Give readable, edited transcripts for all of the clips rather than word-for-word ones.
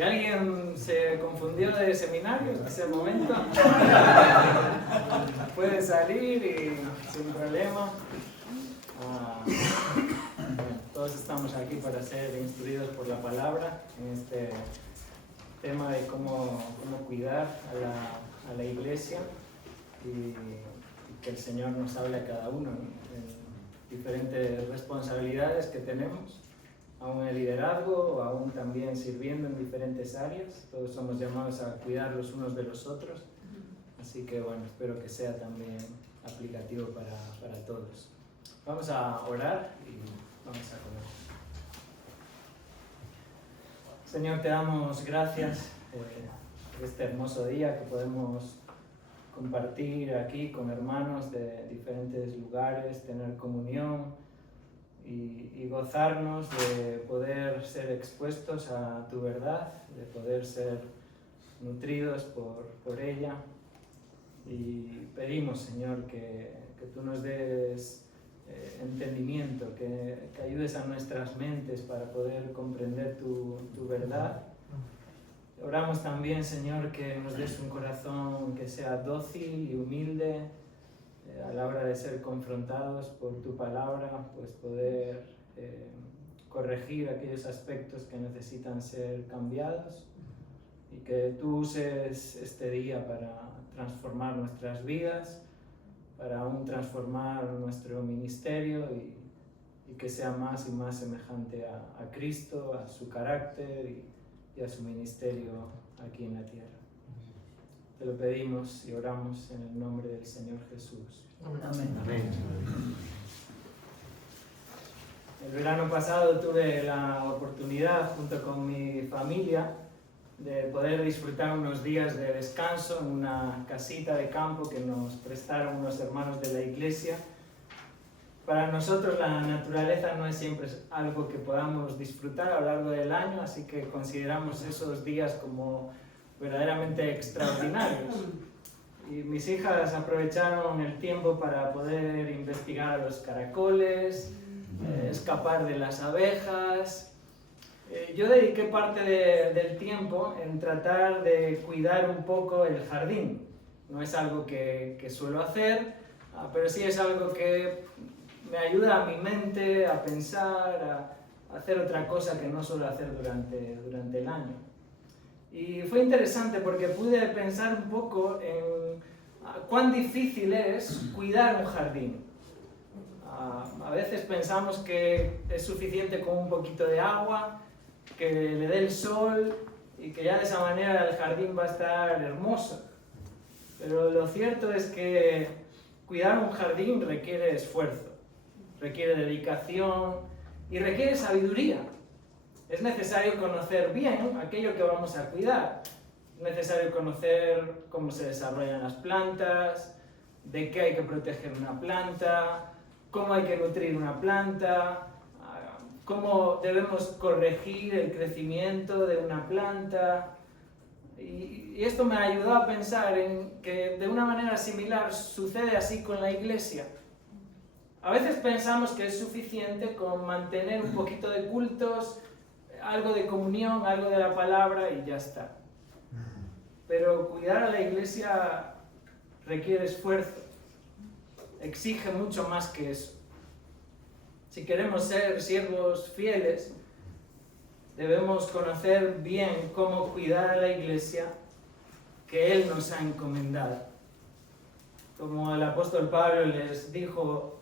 Si alguien se confundió de seminario en ese momento, puede salir y sin problema. Bueno, todos estamos aquí para ser instruidos por la palabra en este tema de cómo cuidar a la iglesia y que el Señor nos hable a cada uno, ¿no? En diferentes responsabilidades que tenemos, aún en el liderazgo, aún también sirviendo en diferentes áreas. Todos somos llamados a cuidar los unos de los otros, así que bueno, espero que sea también aplicativo para todos. Vamos a orar y vamos a comer. Señor, te damos gracias por este hermoso día que podemos compartir aquí con hermanos de diferentes lugares, tener comunión y gozarnos de poder ser expuestos a tu verdad, de poder ser nutridos por ella. Y pedimos, Señor, que tú nos des entendimiento, que ayudes a nuestras mentes para poder comprender tu verdad. Oramos también, Señor, que nos des un corazón que sea dócil y humilde a la hora de ser confrontados por tu palabra, pues poder corregir aquellos aspectos que necesitan ser cambiados y que tú uses este día para transformar nuestras vidas, para aún transformar nuestro ministerio y que sea más y más semejante a Cristo, a su carácter y a su ministerio aquí en la tierra. Te lo pedimos y oramos en el nombre del Señor Jesús. Amén. Amén. El verano pasado tuve la oportunidad, junto con mi familia, de poder disfrutar unos días de descanso en una casita de campo que nos prestaron unos hermanos de la iglesia. Para nosotros la naturaleza no es siempre algo que podamos disfrutar a lo largo del año, así que consideramos esos días como verdaderamente extraordinarios. Y mis hijas aprovecharon el tiempo para poder investigar a los caracoles, escapar de las abejas. Yo dediqué parte del tiempo en tratar de cuidar un poco el jardín. No es algo que suelo hacer, pero sí es algo que me ayuda a mi mente a pensar, a hacer otra cosa que no suelo hacer durante el año. Y fue interesante porque pude pensar un poco en cuán difícil es cuidar un jardín. A veces pensamos que es suficiente con un poquito de agua, que le dé el sol y que ya de esa manera el jardín va a estar hermoso. Pero lo cierto es que cuidar un jardín requiere esfuerzo, requiere dedicación y requiere sabiduría. Es necesario conocer bien aquello que vamos a cuidar. Es necesario conocer cómo se desarrollan las plantas, de qué hay que proteger una planta, cómo hay que nutrir una planta, cómo debemos corregir el crecimiento de una planta. Y esto me ayudó a pensar en que de una manera similar sucede así con la iglesia. A veces pensamos que es suficiente con mantener un poquito de cultos, algo de comunión, algo de la palabra y ya está. Pero cuidar a la iglesia requiere esfuerzo, exige mucho más que eso. Si queremos ser siervos fieles, debemos conocer bien cómo cuidar a la iglesia que Él nos ha encomendado. Como el apóstol Pablo les dijo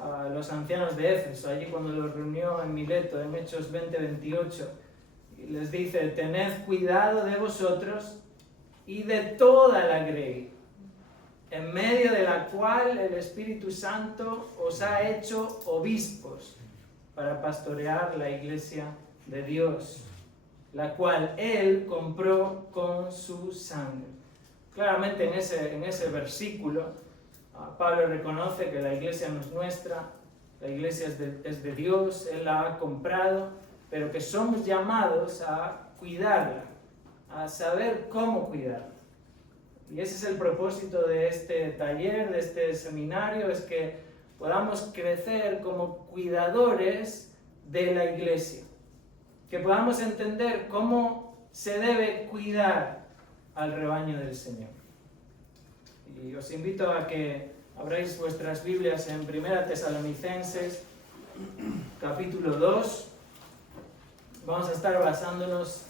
a los ancianos de Éfeso, allí cuando los reunió en Mileto, en Hechos 20-28, y les dice: tened cuidado de vosotros y de toda la grey, en medio de la cual el Espíritu Santo os ha hecho obispos para pastorear la iglesia de Dios, la cual Él compró con su sangre. Claramente en ese versículo, Pablo reconoce que la iglesia no es nuestra, la iglesia es de Dios, Él la ha comprado, pero que somos llamados a cuidarla, a saber cómo cuidarla. Y ese es el propósito de este taller, de este seminario, es que podamos crecer como cuidadores de la iglesia. Que podamos entender cómo se debe cuidar al rebaño del Señor. Y os invito a que abráis vuestras Biblias en 1 Tesalonicenses, capítulo 2. Vamos a estar basándonos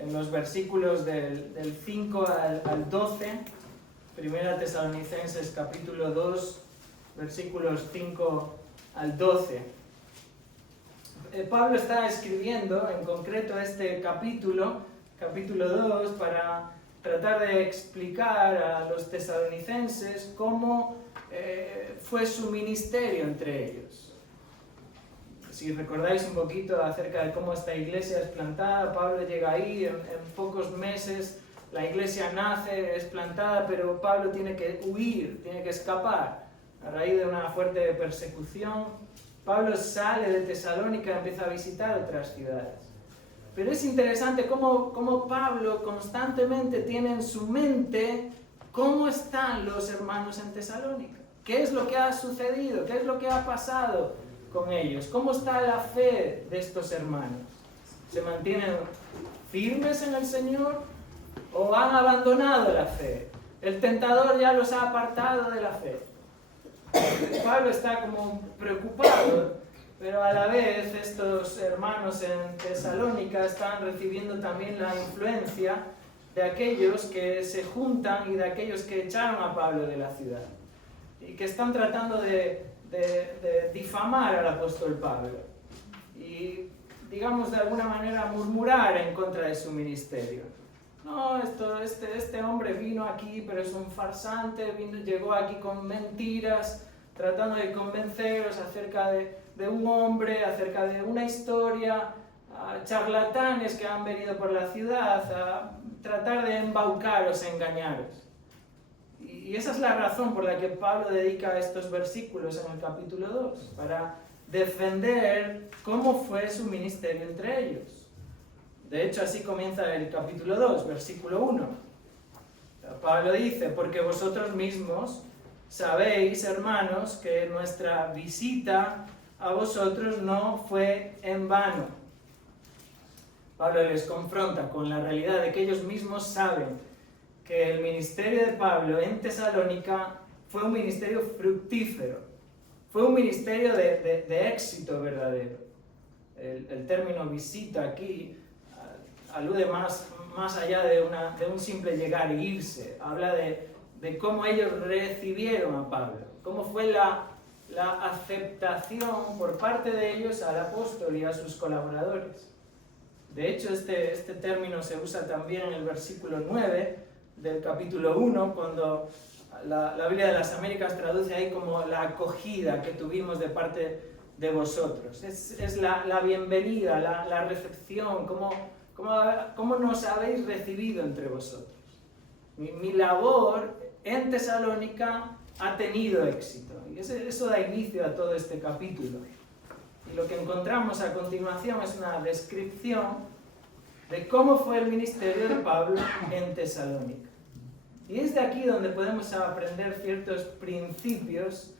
en los versículos del 5 al 12. 1 Tesalonicenses, capítulo 2, versículos 5 al 12. Pablo está escribiendo en concreto este capítulo 2, para tratar de explicar a los tesalonicenses cómo fue su ministerio entre ellos. Si recordáis un poquito acerca de cómo esta iglesia es plantada, Pablo llega ahí en pocos meses, la iglesia nace, es plantada, pero Pablo tiene que huir, tiene que escapar a raíz de una fuerte persecución. Pablo sale de Tesalónica y empieza a visitar otras ciudades. Pero es interesante cómo Pablo constantemente tiene en su mente cómo están los hermanos en Tesalónica. ¿Qué es lo que ha sucedido? ¿Qué es lo que ha pasado con ellos? ¿Cómo está la fe de estos hermanos? ¿Se mantienen firmes en el Señor o han abandonado la fe? El tentador ya los ha apartado de la fe. Pablo está como preocupado, pero a la vez estos hermanos en Tesalónica están recibiendo también la influencia de aquellos que se juntan y de aquellos que echaron a Pablo de la ciudad y que están tratando de difamar al apóstol Pablo y, digamos, de alguna manera murmurar en contra de su ministerio. No, este hombre vino aquí, pero es un farsante, llegó aquí con mentiras, tratando de convenceros acerca de un hombre, acerca de una historia, charlatanes que han venido por la ciudad a tratar de embaucaros, engañaros. Y esa es la razón por la que Pablo dedica estos versículos en el capítulo 2, para defender cómo fue su ministerio entre ellos. De hecho, así comienza el capítulo 2, versículo 1. Pablo dice: porque vosotros mismos sabéis, hermanos, que nuestra visita a vosotros no fue en vano. Pablo les confronta con la realidad de que ellos mismos saben que el ministerio de Pablo en Tesalónica fue un ministerio fructífero, fue un ministerio de éxito verdadero. El término visita aquí alude más allá de un simple llegar e irse. Habla de cómo ellos recibieron a Pablo, cómo fue la aceptación por parte de ellos al apóstol y a sus colaboradores. De hecho, este término se usa también en el versículo 9 del capítulo 1, cuando la Biblia de las Américas traduce ahí como la acogida que tuvimos de parte de vosotros. Es la bienvenida, la recepción, cómo nos habéis recibido entre vosotros. Mi labor en Tesalónica ha tenido éxito. Y eso da inicio a todo este capítulo. Y lo que encontramos a continuación es una descripción de cómo fue el ministerio de Pablo en Tesalónica. Y es de aquí donde podemos aprender ciertos principios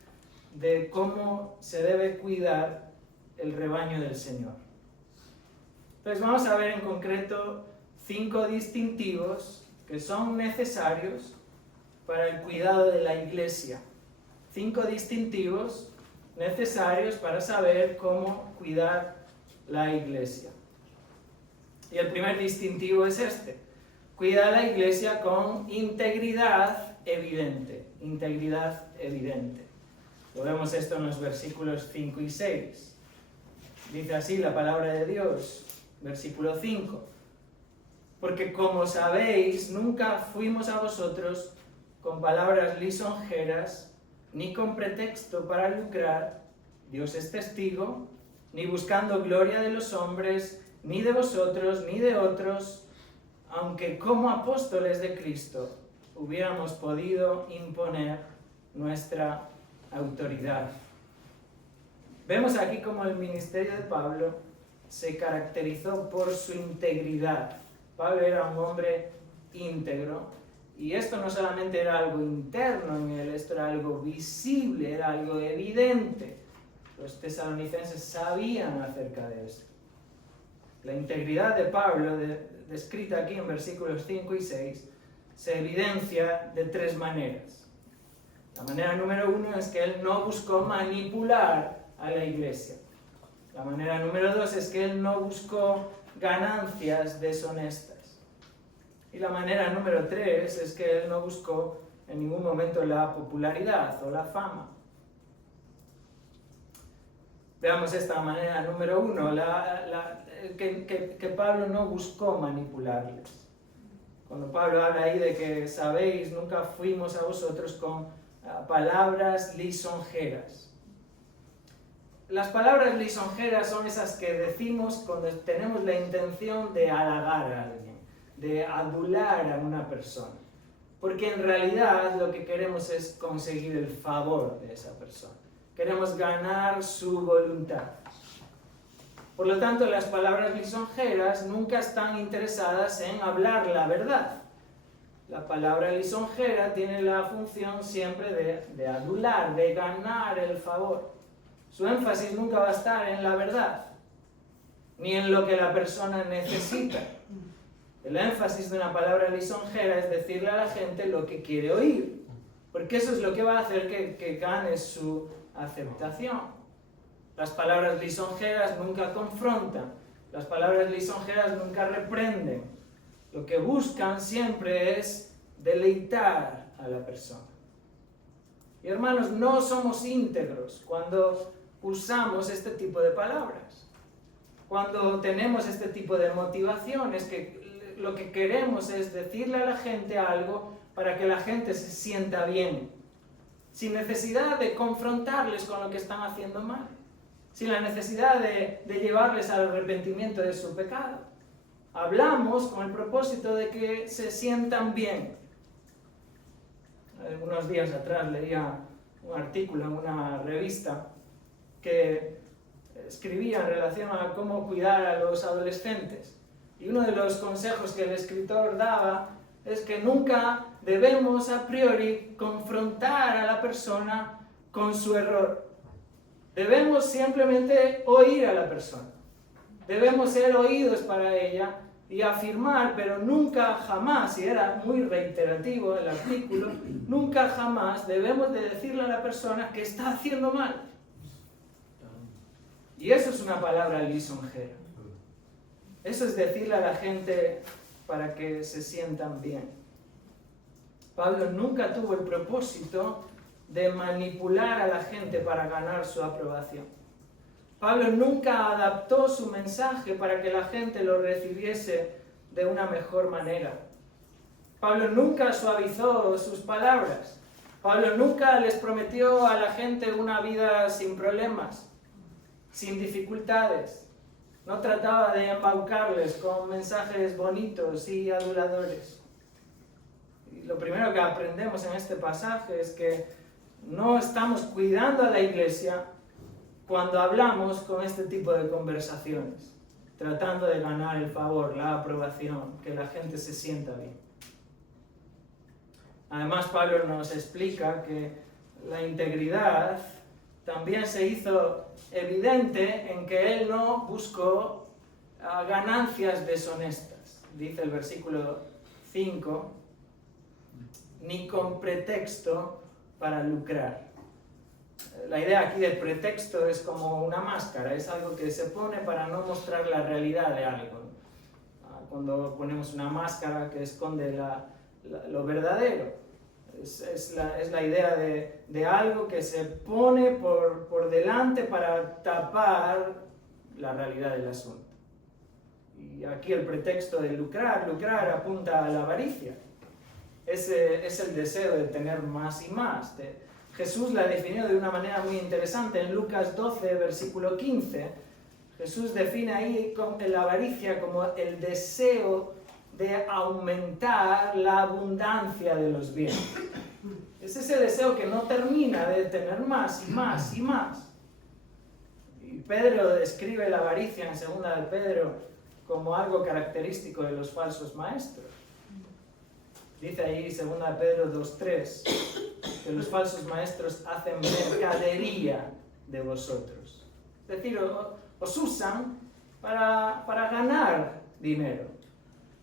de cómo se debe cuidar el rebaño del Señor. Entonces vamos a ver en concreto 5 distintivos que son necesarios para el cuidado de la iglesia. 5 distintivos necesarios para saber cómo cuidar la iglesia. Y el primer distintivo es este: cuida la iglesia con integridad evidente. Integridad evidente. Lo vemos esto en los versículos 5 y 6. Dice así la palabra de Dios, versículo 5. Porque como sabéis, nunca fuimos a vosotros con palabras lisonjeras, ni con pretexto para lucrar, Dios es testigo, ni buscando gloria de los hombres, ni de vosotros, ni de otros, aunque como apóstoles de Cristo hubiéramos podido imponer nuestra autoridad. Vemos aquí cómo el ministerio de Pablo se caracterizó por su integridad. Pablo era un hombre íntegro, y esto no solamente era algo interno en él, esto era algo visible, era algo evidente. Los tesalonicenses sabían acerca de esto. La integridad de Pablo, descrita aquí en versículos 5 y 6, se evidencia de tres maneras. La manera número 1 es que él no buscó manipular a la iglesia. La manera número 2 es que él no buscó ganancias deshonestas. Y la manera número 3 es que él no buscó en ningún momento la popularidad o la fama. Veamos esta manera número 1, que Pablo no buscó manipularles. Cuando Pablo habla ahí de que, sabéis, nunca fuimos a vosotros con palabras lisonjeras. Las palabras lisonjeras son esas que decimos cuando tenemos la intención de halagar a alguien, de adular a una persona. Porque en realidad lo que queremos es conseguir el favor de esa persona. Queremos ganar su voluntad. Por lo tanto, las palabras lisonjeras nunca están interesadas en hablar la verdad. La palabra lisonjera tiene la función siempre de adular, de ganar el favor. Su énfasis nunca va a estar en la verdad, ni en lo que la persona necesita. El énfasis de una palabra lisonjera es decirle a la gente lo que quiere oír, porque eso es lo que va a hacer que gane su aceptación. Las palabras lisonjeras nunca confrontan, las palabras lisonjeras nunca reprenden. Lo que buscan siempre es deleitar a la persona. Y hermanos, no somos íntegros cuando usamos este tipo de palabras. Cuando tenemos este tipo de motivaciones, que lo que queremos es decirle a la gente algo para que la gente se sienta bien, sin necesidad de confrontarles con lo que están haciendo mal, sin la necesidad de llevarles al arrepentimiento de su pecado. Hablamos con el propósito de que se sientan bien. Unos días atrás leía un artículo en una revista que escribía en relación a cómo cuidar a los adolescentes. Y uno de los consejos que el escritor daba es que nunca debemos a priori confrontar a la persona con su error. Debemos simplemente oír a la persona. Debemos ser oídos para ella y afirmar, pero nunca jamás, y era muy reiterativo el artículo, nunca jamás debemos de decirle a la persona que está haciendo mal. Y eso es una palabra lisonjera. Eso es decirle a la gente para que se sientan bien. Pablo nunca tuvo el propósito de manipular a la gente para ganar su aprobación. Pablo nunca adaptó su mensaje para que la gente lo recibiese de una mejor manera. Pablo nunca suavizó sus palabras. Pablo nunca les prometió a la gente una vida sin problemas, sin dificultades. No trataba de embaucarles con mensajes bonitos y aduladores. Y lo primero que aprendemos en este pasaje es que no estamos cuidando a la iglesia cuando hablamos con este tipo de conversaciones, tratando de ganar el favor, la aprobación, que la gente se sienta bien. Además, Pablo nos explica que la integridad también se hizo evidente en que él no buscó ganancias deshonestas. Dice el versículo 5, ni con pretexto para lucrar. La idea aquí del pretexto es como una máscara, es algo que se pone para no mostrar la realidad de algo. Cuando ponemos una máscara que esconde lo verdadero, es la idea de algo que se pone por delante para tapar la realidad del asunto. Y aquí el pretexto de lucrar apunta a la avaricia. Es el deseo de tener más y más. Jesús la definió de una manera muy interesante en Lucas 12, versículo 15. Jesús define ahí la avaricia como el deseo de aumentar la abundancia de los bienes. Es ese deseo que no termina de tener más y más y más. Y Pedro describe la avaricia en 2 de Pedro como algo característico de los falsos maestros. Dice ahí 2 de Pedro 2:3 que los falsos maestros hacen mercadería de vosotros. Es decir, os usan para ganar dinero.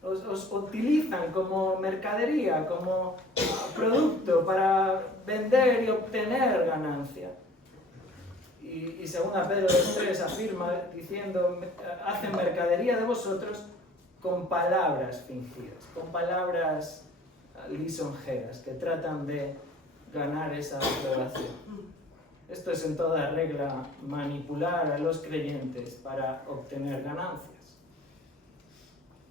Os utilizan como mercadería, como producto para vender y obtener ganancia. Y segunda Pedro 2:3 afirma diciendo, hacen mercadería de vosotros con palabras fingidas, con palabras lisonjeras que tratan de ganar esa aprobación. Esto es en toda regla manipular a los creyentes para obtener ganancias.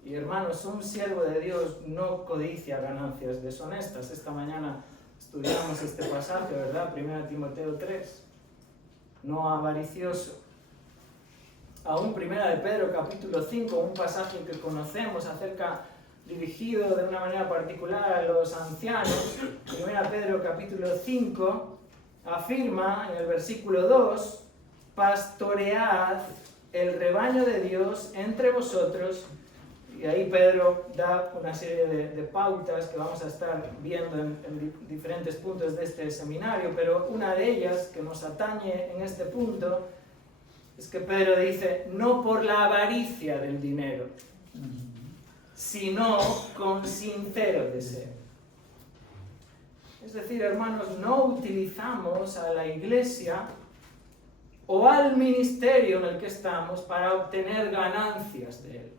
Y hermanos, un siervo de Dios no codicia ganancias deshonestas. Esta mañana estudiamos este pasaje, ¿verdad? 1 Timoteo 3. No avaricioso. Aún 1 de Pedro capítulo 5, un pasaje que conocemos dirigido de una manera particular a los ancianos. 1 Pedro capítulo 5 afirma en el versículo 2, pastoread el rebaño de Dios entre vosotros. Y ahí Pedro da una serie de pautas que vamos a estar viendo en diferentes puntos de este seminario, pero una de ellas que nos atañe en este punto es que Pedro dice, no por la avaricia del dinero, sino con sincero deseo. Es decir, hermanos, no utilizamos a la iglesia o al ministerio en el que estamos para obtener ganancias de él.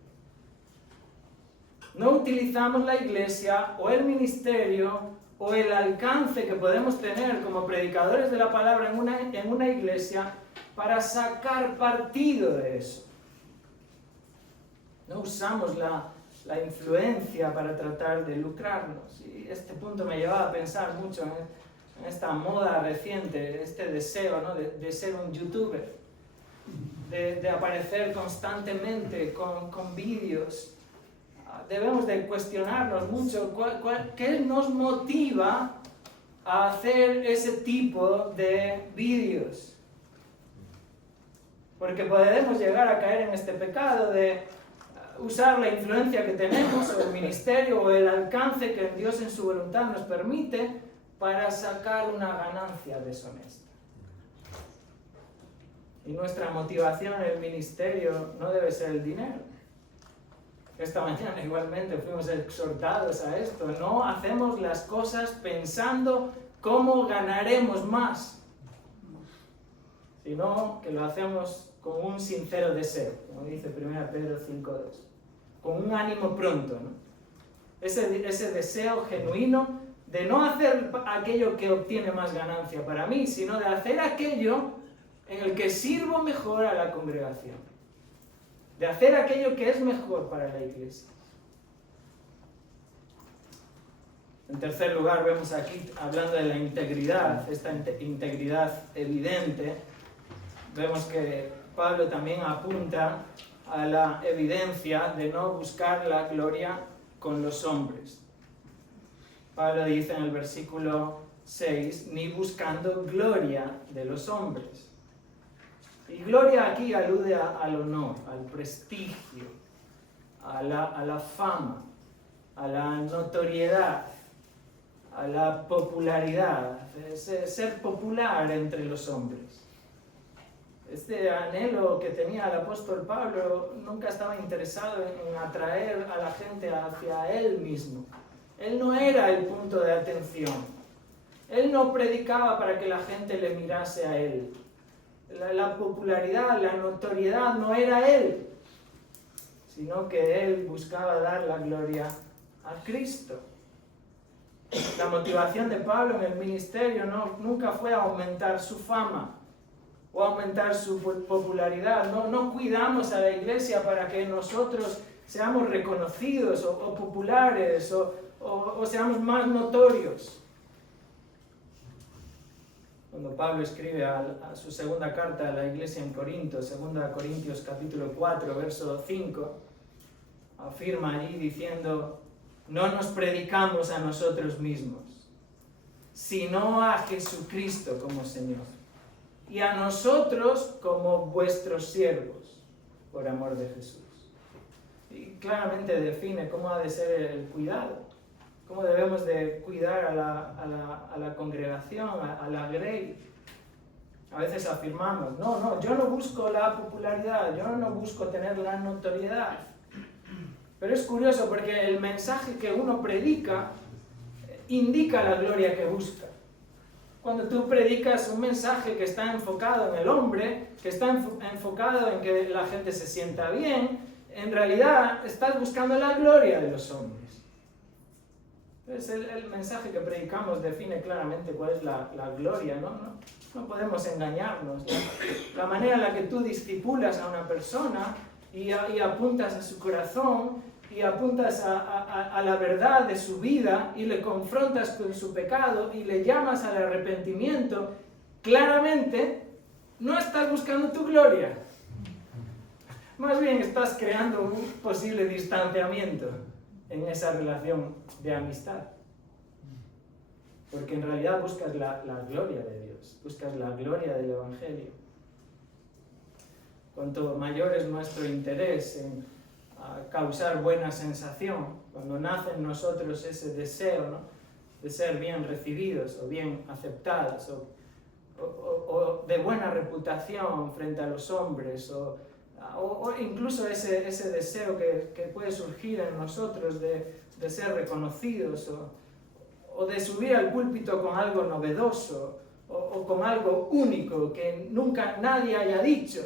No utilizamos la iglesia o el ministerio o el alcance que podemos tener como predicadores de la palabra en una iglesia para sacar partido de eso. No usamos la influencia para tratar de lucrarnos. Y este punto me llevaba a pensar mucho en esta moda reciente, este deseo, ¿no? de ser un youtuber, de aparecer constantemente con vídeos. Debemos de cuestionarnos mucho qué nos motiva a hacer ese tipo de vídeos. Porque podemos llegar a caer en este pecado de usar la influencia que tenemos o el ministerio o el alcance que Dios en su voluntad nos permite para sacar una ganancia deshonesta. Y nuestra motivación en el ministerio no debe ser el dinero. Esta mañana igualmente fuimos exhortados a esto. No hacemos las cosas pensando cómo ganaremos más, sino que lo hacemos con un sincero deseo, como dice 1 Pedro 5:2, con un ánimo pronto, ¿no? Ese deseo genuino de no hacer aquello que obtiene más ganancia para mí, sino de hacer aquello en el que sirvo mejor a la congregación. De hacer aquello que es mejor para la iglesia. En tercer lugar, vemos aquí, hablando de la integridad, esta integridad evidente, vemos que Pablo también apunta a la evidencia de no buscar la gloria con los hombres. Pablo dice en el versículo 6, ni buscando gloria de los hombres. Y gloria aquí alude al honor, al prestigio, a la fama, a la notoriedad, a la popularidad, ser popular entre los hombres. Este anhelo que tenía el apóstol Pablo nunca estaba interesado en atraer a la gente hacia él mismo. Él no era el punto de atención. Él no predicaba para que la gente le mirase a él. La popularidad, la notoriedad no era él, sino que él buscaba dar la gloria a Cristo. La motivación de Pablo en el ministerio nunca fue aumentar su fama o aumentar su popularidad. No cuidamos a la iglesia para que nosotros seamos reconocidos o populares o seamos más notorios. Cuando Pablo escribe a su segunda carta a la iglesia en Corinto, 2 Corintios capítulo 4, verso 5, afirma allí diciendo, no nos predicamos a nosotros mismos, sino a Jesucristo como Señor, y a nosotros como vuestros siervos, por amor de Jesús. Y claramente define cómo ha de ser el cuidado. Cómo debemos de cuidar a la congregación, a la grey. A veces afirmamos, no, yo no busco la popularidad, yo no busco tener la notoriedad. Pero es curioso porque el mensaje que uno predica indica la gloria que busca. Cuando tú predicas un mensaje que está enfocado en el hombre, que está enfocado en que la gente se sienta bien, en realidad estás buscando la gloria de los hombres. Entonces el mensaje que predicamos define claramente cuál es la gloria, no podemos engañarnos. La manera en la que tú discipulas a una persona y apuntas a su corazón y apuntas a la verdad de su vida y le confrontas con su pecado y le llamas al arrepentimiento, claramente no estás buscando tu gloria. Más bien estás creando un posible distanciamiento en esa relación de amistad. Porque en realidad buscas la gloria de Dios, buscas la gloria del Evangelio. Cuanto mayor es nuestro interés en causar buena sensación, cuando nace en nosotros ese deseo, ¿no?, de ser bien recibidos o bien aceptados o de buena reputación frente a los hombres o incluso ese deseo que puede surgir en nosotros de ser reconocidos o de subir al púlpito con algo novedoso o con algo único que nunca nadie haya dicho.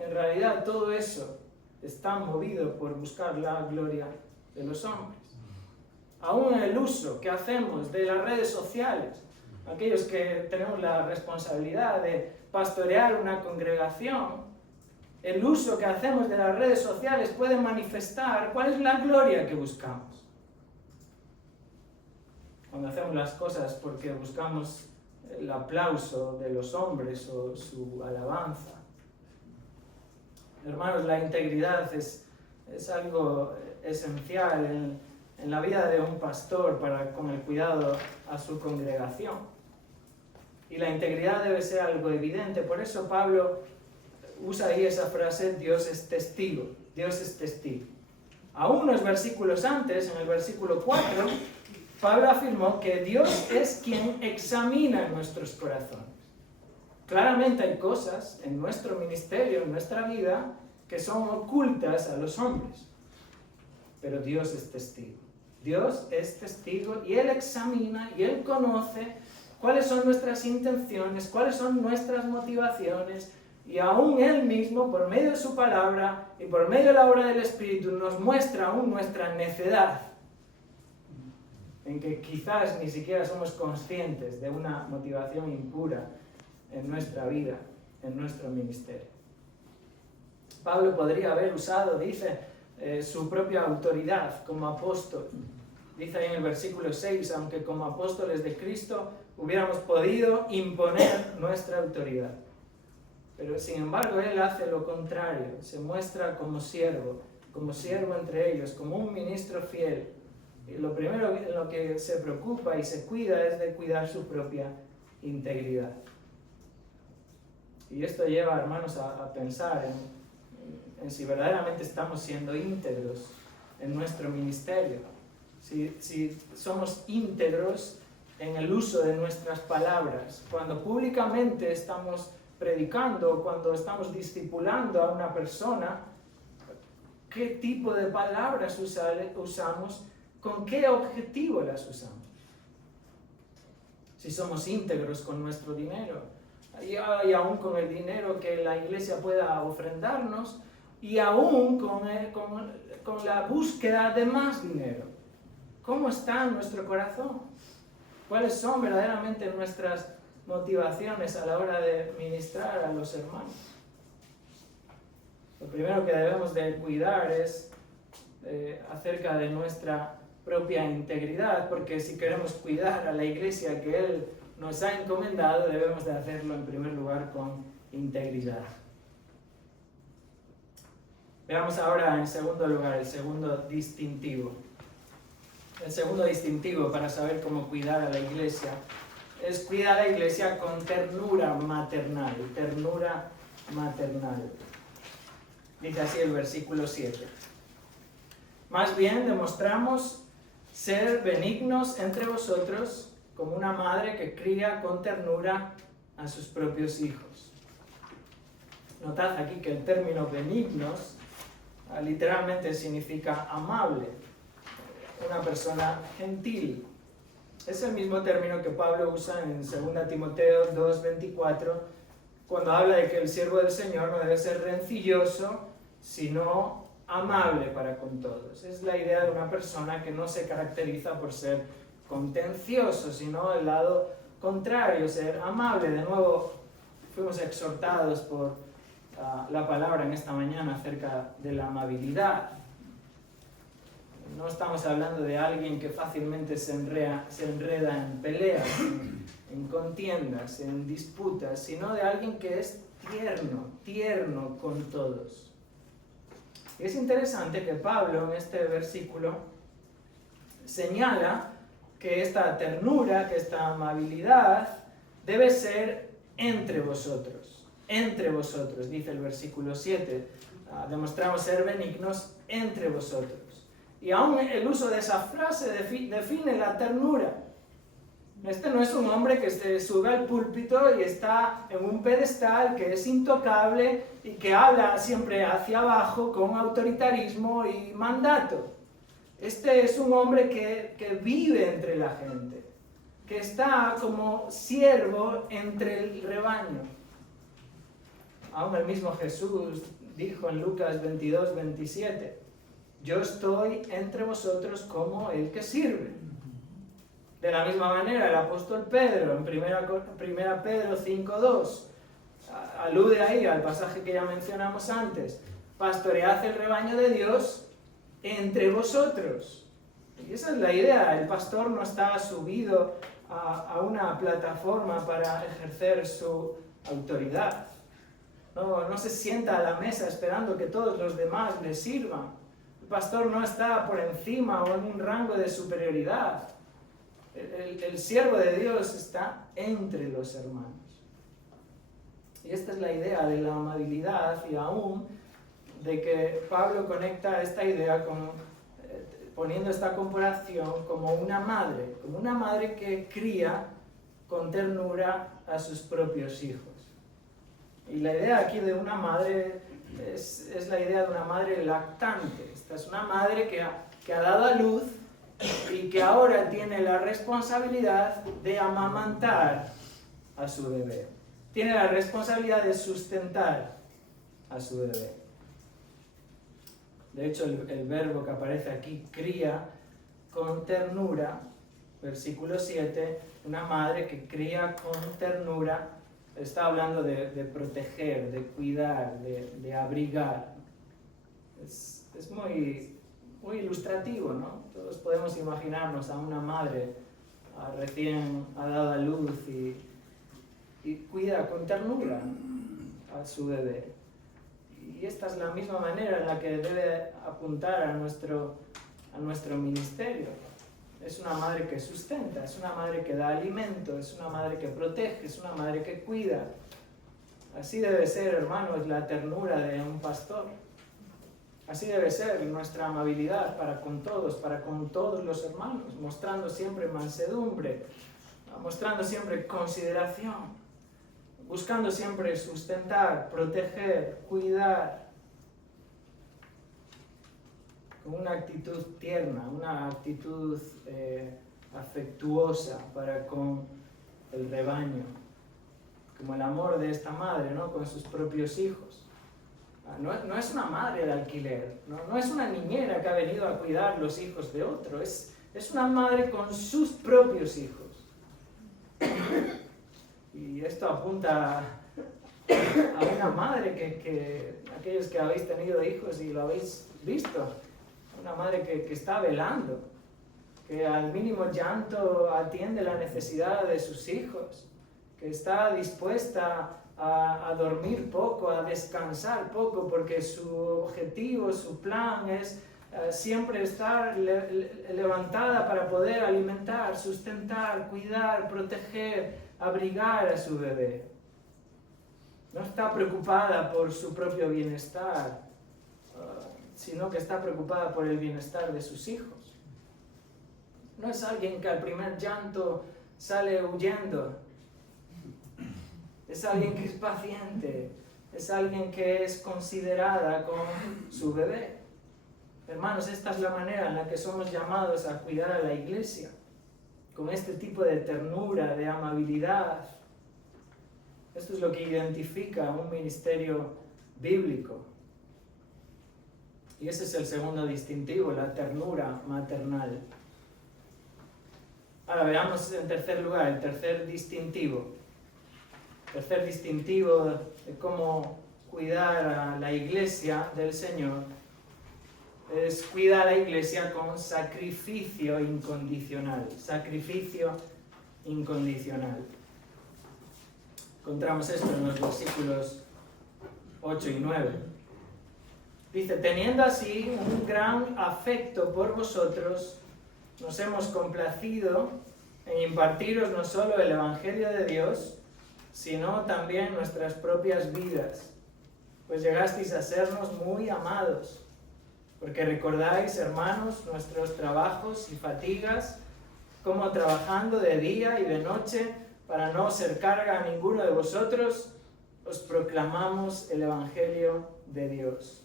En realidad todo eso está movido por buscar la gloria de los hombres. Aún en el uso que hacemos de las redes sociales, aquellos que tenemos la responsabilidad de pastorear una congregación, el uso que hacemos de las redes sociales puede manifestar cuál es la gloria que buscamos. Cuando hacemos las cosas porque buscamos el aplauso de los hombres o su alabanza. Hermanos, la integridad es algo esencial en la vida de un pastor con el cuidado a su congregación. Y la integridad debe ser algo evidente. Por eso Pablo usa ahí esa frase, Dios es testigo. Dios es testigo. A unos versículos antes, en el versículo 4, Pablo afirmó que Dios es quien examina nuestros corazones. Claramente hay cosas en nuestro ministerio, en nuestra vida, que son ocultas a los hombres. Pero Dios es testigo. Dios es testigo y Él examina y Él conoce cuáles son nuestras intenciones, cuáles son nuestras motivaciones, y aún Él mismo, por medio de su palabra y por medio de la obra del Espíritu, nos muestra aún nuestra necedad, en que quizás ni siquiera somos conscientes de una motivación impura en nuestra vida, en nuestro ministerio. Pablo podría haber usado, dice, su propia autoridad como apóstol. Dice ahí en el versículo 6, aunque como apóstoles de Cristo hubiéramos podido imponer nuestra autoridad. Pero sin embargo Él hace lo contrario, se muestra como siervo entre ellos, como un ministro fiel. Y lo primero en lo que se preocupa y se cuida es de cuidar su propia integridad. Y esto lleva, hermanos, a pensar en si verdaderamente estamos siendo íntegros en nuestro ministerio. Si somos íntegros en el uso de nuestras palabras. Cuando públicamente estamos predicando, cuando estamos discipulando a una persona, ¿qué tipo de palabras usamos? ¿Con qué objetivo las usamos? Si somos íntegros con nuestro dinero, y aún con el dinero que la iglesia pueda ofrendarnos, y aún con la búsqueda de más dinero. ¿Cómo está nuestro corazón? ¿Cuáles son verdaderamente nuestras motivaciones a la hora de ministrar a los hermanos? Lo primero que debemos de cuidar es acerca de nuestra propia integridad, porque si queremos cuidar a la iglesia que Él nos ha encomendado, debemos de hacerlo en primer lugar con integridad. Veamos ahora en segundo lugar el segundo distintivo. El segundo distintivo para saber cómo cuidar a la iglesia es cuidar a la iglesia con ternura maternal. Ternura maternal. Dice así el versículo 7. Más bien demostramos ser benignos entre vosotros como una madre que cría con ternura a sus propios hijos. Notad aquí que el término benignos literalmente significa amable, una persona gentil. Es el mismo término que Pablo usa en 2 Timoteo 2:24, cuando habla de que el siervo del Señor no debe ser rencilloso, sino amable para con todos. Es la idea de una persona que no se caracteriza por ser contencioso, sino el lado contrario, ser amable. De nuevo, fuimos exhortados por la palabra en esta mañana acerca de la amabilidad. No estamos hablando de alguien que fácilmente se enreda en peleas, en contiendas, en disputas, sino de alguien que es tierno con todos. Y es interesante que Pablo en este versículo señala que esta ternura, que esta amabilidad debe ser entre vosotros. Entre vosotros, dice el versículo 7. Demostramos ser benignos entre vosotros. Y aún el uso de esa frase define la ternura. Este no es un hombre que se sube al púlpito y está en un pedestal que es intocable y que habla siempre hacia abajo con autoritarismo y mandato. Este es un hombre que vive entre la gente, que está como siervo entre el rebaño. Aún el mismo Jesús dijo en Lucas 22:27, yo estoy entre vosotros como el que sirve. De la misma manera, el apóstol Pedro, en 1 Pedro 5:2, alude ahí al pasaje que ya mencionamos antes, pastoread el rebaño de Dios entre vosotros. Y esa es la idea, el pastor no está subido a una plataforma para ejercer su autoridad. No se sienta a la mesa esperando que todos los demás le sirvan. El pastor no está por encima o en un rango de superioridad. El siervo de Dios está entre los hermanos. Y esta es la idea de la amabilidad y aún de que Pablo conecta esta idea con, poniendo esta comparación como una madre que cría con ternura a sus propios hijos. Y la idea aquí de una madre es la idea de una madre lactante. Esta es una madre que ha dado a luz y que ahora tiene la responsabilidad de amamantar a su bebé. Tiene la responsabilidad de sustentar a su bebé. De hecho, el verbo que aparece aquí, cría con ternura, versículo 7, una madre que cría con ternura, está hablando de proteger, de cuidar, de abrigar. Es muy ilustrativo, ¿no? Todos podemos imaginarnos a una madre recién ha dado a luz y cuida con ternura a su bebé. Y esta es la misma manera en la que debe apuntar a nuestro ministerio. Es una madre que sustenta, es una madre que da alimento, es una madre que protege, es una madre que cuida. Así debe ser, hermanos, la ternura de un pastor. Así debe ser nuestra amabilidad para con todos los hermanos, mostrando siempre mansedumbre, mostrando siempre consideración, buscando siempre sustentar, proteger, cuidar, con una actitud tierna, una actitud afectuosa para con el rebaño, como el amor de esta madre, ¿no? Con sus propios hijos. No es una madre de alquiler, no es una niñera que ha venido a cuidar los hijos de otro, es una madre con sus propios hijos. Y esto apunta a una madre que aquellos que habéis tenido hijos y lo habéis visto, una madre que está velando, que al mínimo llanto atiende la necesidad de sus hijos, que está dispuesta a dormir poco, a descansar poco, porque su objetivo, su plan es siempre estar levantada para poder alimentar, sustentar, cuidar, proteger, abrigar a su bebé. No está preocupada por su propio bienestar, sino que está preocupada por el bienestar de sus hijos. No es alguien que al primer llanto sale huyendo. es alguien que es paciente, es alguien que es considerada con su bebé. Hermanos, esta es la manera en la que somos llamados a cuidar a la iglesia, con este tipo de ternura, de amabilidad. Esto es lo que identifica un ministerio bíblico. Y ese es el segundo distintivo, la ternura maternal. Ahora veamos en tercer lugar, el tercer distintivo. Tercer distintivo de cómo cuidar a la iglesia del Señor es cuidar a la iglesia con sacrificio incondicional. Sacrificio incondicional. Encontramos esto en los versículos 8 y 9. Dice, teniendo así un gran afecto por vosotros, nos hemos complacido en impartiros no solo el Evangelio de Dios, sino también nuestras propias vidas, pues llegasteis a sernos muy amados, porque recordáis, hermanos, nuestros trabajos y fatigas, como trabajando de día y de noche, para no ser carga a ninguno de vosotros, os proclamamos el Evangelio de Dios.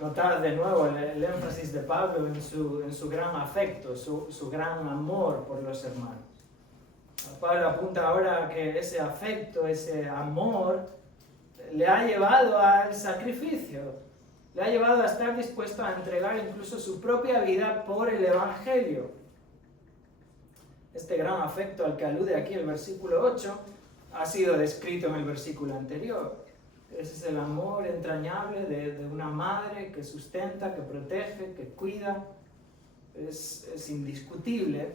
Notad de nuevo el énfasis de Pablo en su gran afecto, su gran amor por los hermanos. Pablo apunta ahora a que ese afecto, ese amor, le ha llevado al sacrificio, le ha llevado a estar dispuesto a entregar incluso su propia vida por el Evangelio. Este gran afecto al que alude aquí el versículo 8 ha sido descrito en el versículo anterior. Ese es el amor entrañable de una madre que sustenta, que protege, que cuida. Es indiscutible.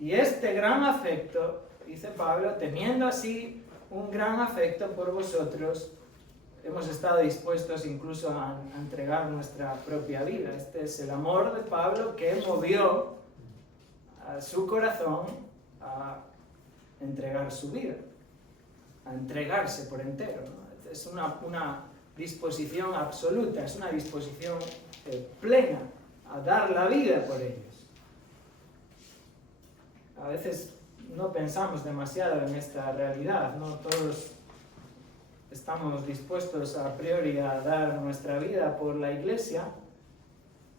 Y este gran afecto, dice Pablo, teniendo así un gran afecto por vosotros, hemos estado dispuestos incluso a entregar nuestra propia vida. Este es el amor de Pablo que movió a su corazón a entregar su vida, a entregarse por entero, ¿no? Es una disposición absoluta, es una disposición plena a dar la vida por ellos. A veces no pensamos demasiado en esta realidad, no todos estamos dispuestos a priori a dar nuestra vida por la iglesia,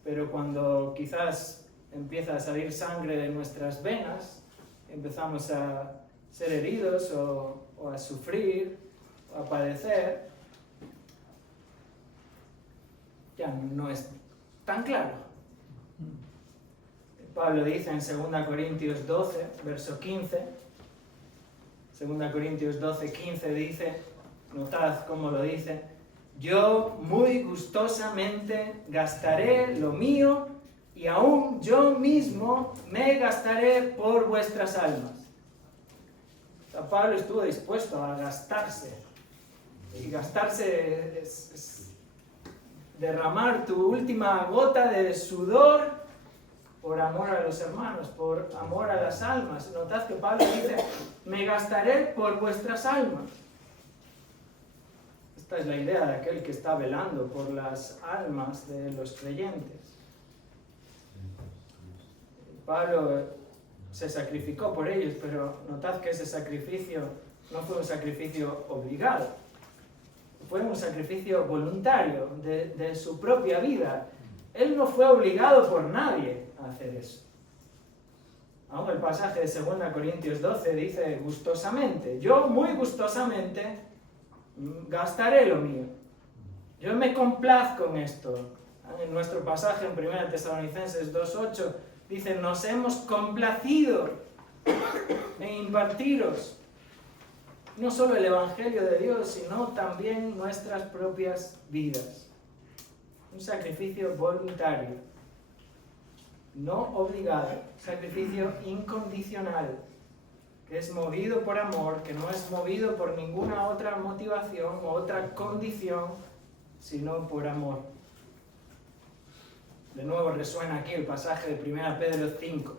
pero cuando quizás empieza a salir sangre de nuestras venas, empezamos a ser heridos o a sufrir, a padecer, ya no es tan claro. Pablo dice en 2 Corintios 12, verso 15, 2 Corintios 12, 15 dice, notad cómo lo dice, yo muy gustosamente gastaré lo mío y aún yo mismo me gastaré por vuestras almas. O sea, Pablo estuvo dispuesto a gastarse. Y gastarse es derramar tu última gota de sudor por amor a los hermanos, por amor a las almas. Notad que Pablo dice, me gastaré por vuestras almas. Esta es la idea de aquel que está velando por las almas de los creyentes. Pablo se sacrificó por ellos, pero notad que ese sacrificio no fue un sacrificio obligado. Fue un sacrificio voluntario de su propia vida. Él no fue obligado por nadie a hacer eso. Aún el pasaje de 2 Corintios 12 dice gustosamente. Yo muy gustosamente gastaré lo mío. Yo me complazco en esto. En nuestro pasaje en 1 Tesalonicenses 2:8 dice, nos hemos complacido en impartiros no solo el Evangelio de Dios, sino también nuestras propias vidas. Un sacrificio voluntario, no obligado, sacrificio incondicional, que es movido por amor, que no es movido por ninguna otra motivación o otra condición, sino por amor. De nuevo resuena aquí el pasaje de 1 Pedro 5.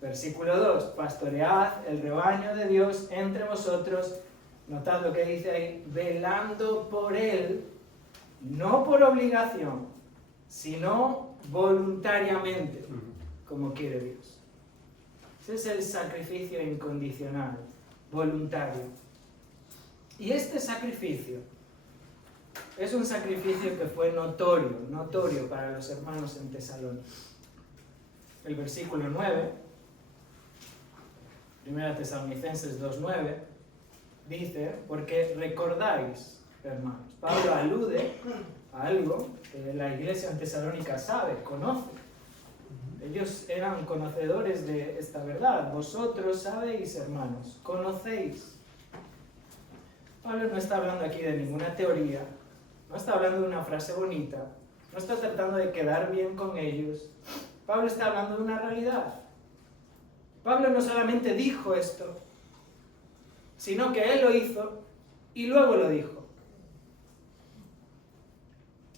Versículo 2, pastoread el rebaño de Dios entre vosotros, notad lo que dice ahí, velando por él, no por obligación, sino voluntariamente, como quiere Dios. Ese es el sacrificio incondicional, voluntario. Y este sacrificio es un sacrificio que fue notorio para los hermanos en Tesalónica. El versículo 9, 1 Tesalonicenses 2:9, dice, porque recordáis, hermanos. Pablo alude a algo que la iglesia en Tesalónica sabe, conoce. Ellos eran conocedores de esta verdad. Vosotros sabéis, hermanos, conocéis. Pablo no está hablando aquí de ninguna teoría, no está hablando de una frase bonita, no está tratando de quedar bien con ellos. Pablo está hablando de una realidad. Pablo no solamente dijo esto, sino que él lo hizo y luego lo dijo.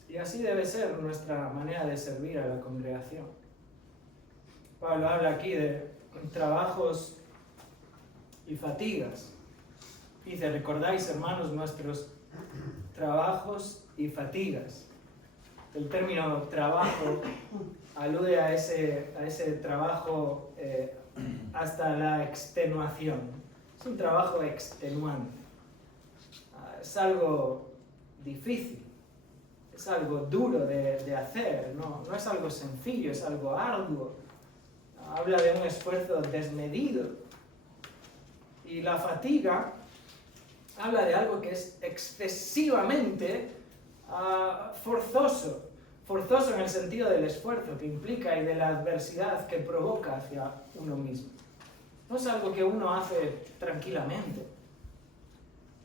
Y así debe ser nuestra manera de servir a la congregación. Pablo habla aquí de trabajos y fatigas. Dice, recordáis, hermanos, nuestros trabajos y fatigas. El término trabajo alude a ese trabajo hasta la extenuación. Es un trabajo extenuante. Es algo difícil. Es algo duro de hacer. No es algo sencillo, es algo arduo. Habla de un esfuerzo desmedido. Y la fatiga habla de algo que es excesivamente forzoso. Forzoso en el sentido del esfuerzo que implica y de la adversidad que provoca hacia uno mismo. No es algo que uno hace tranquilamente.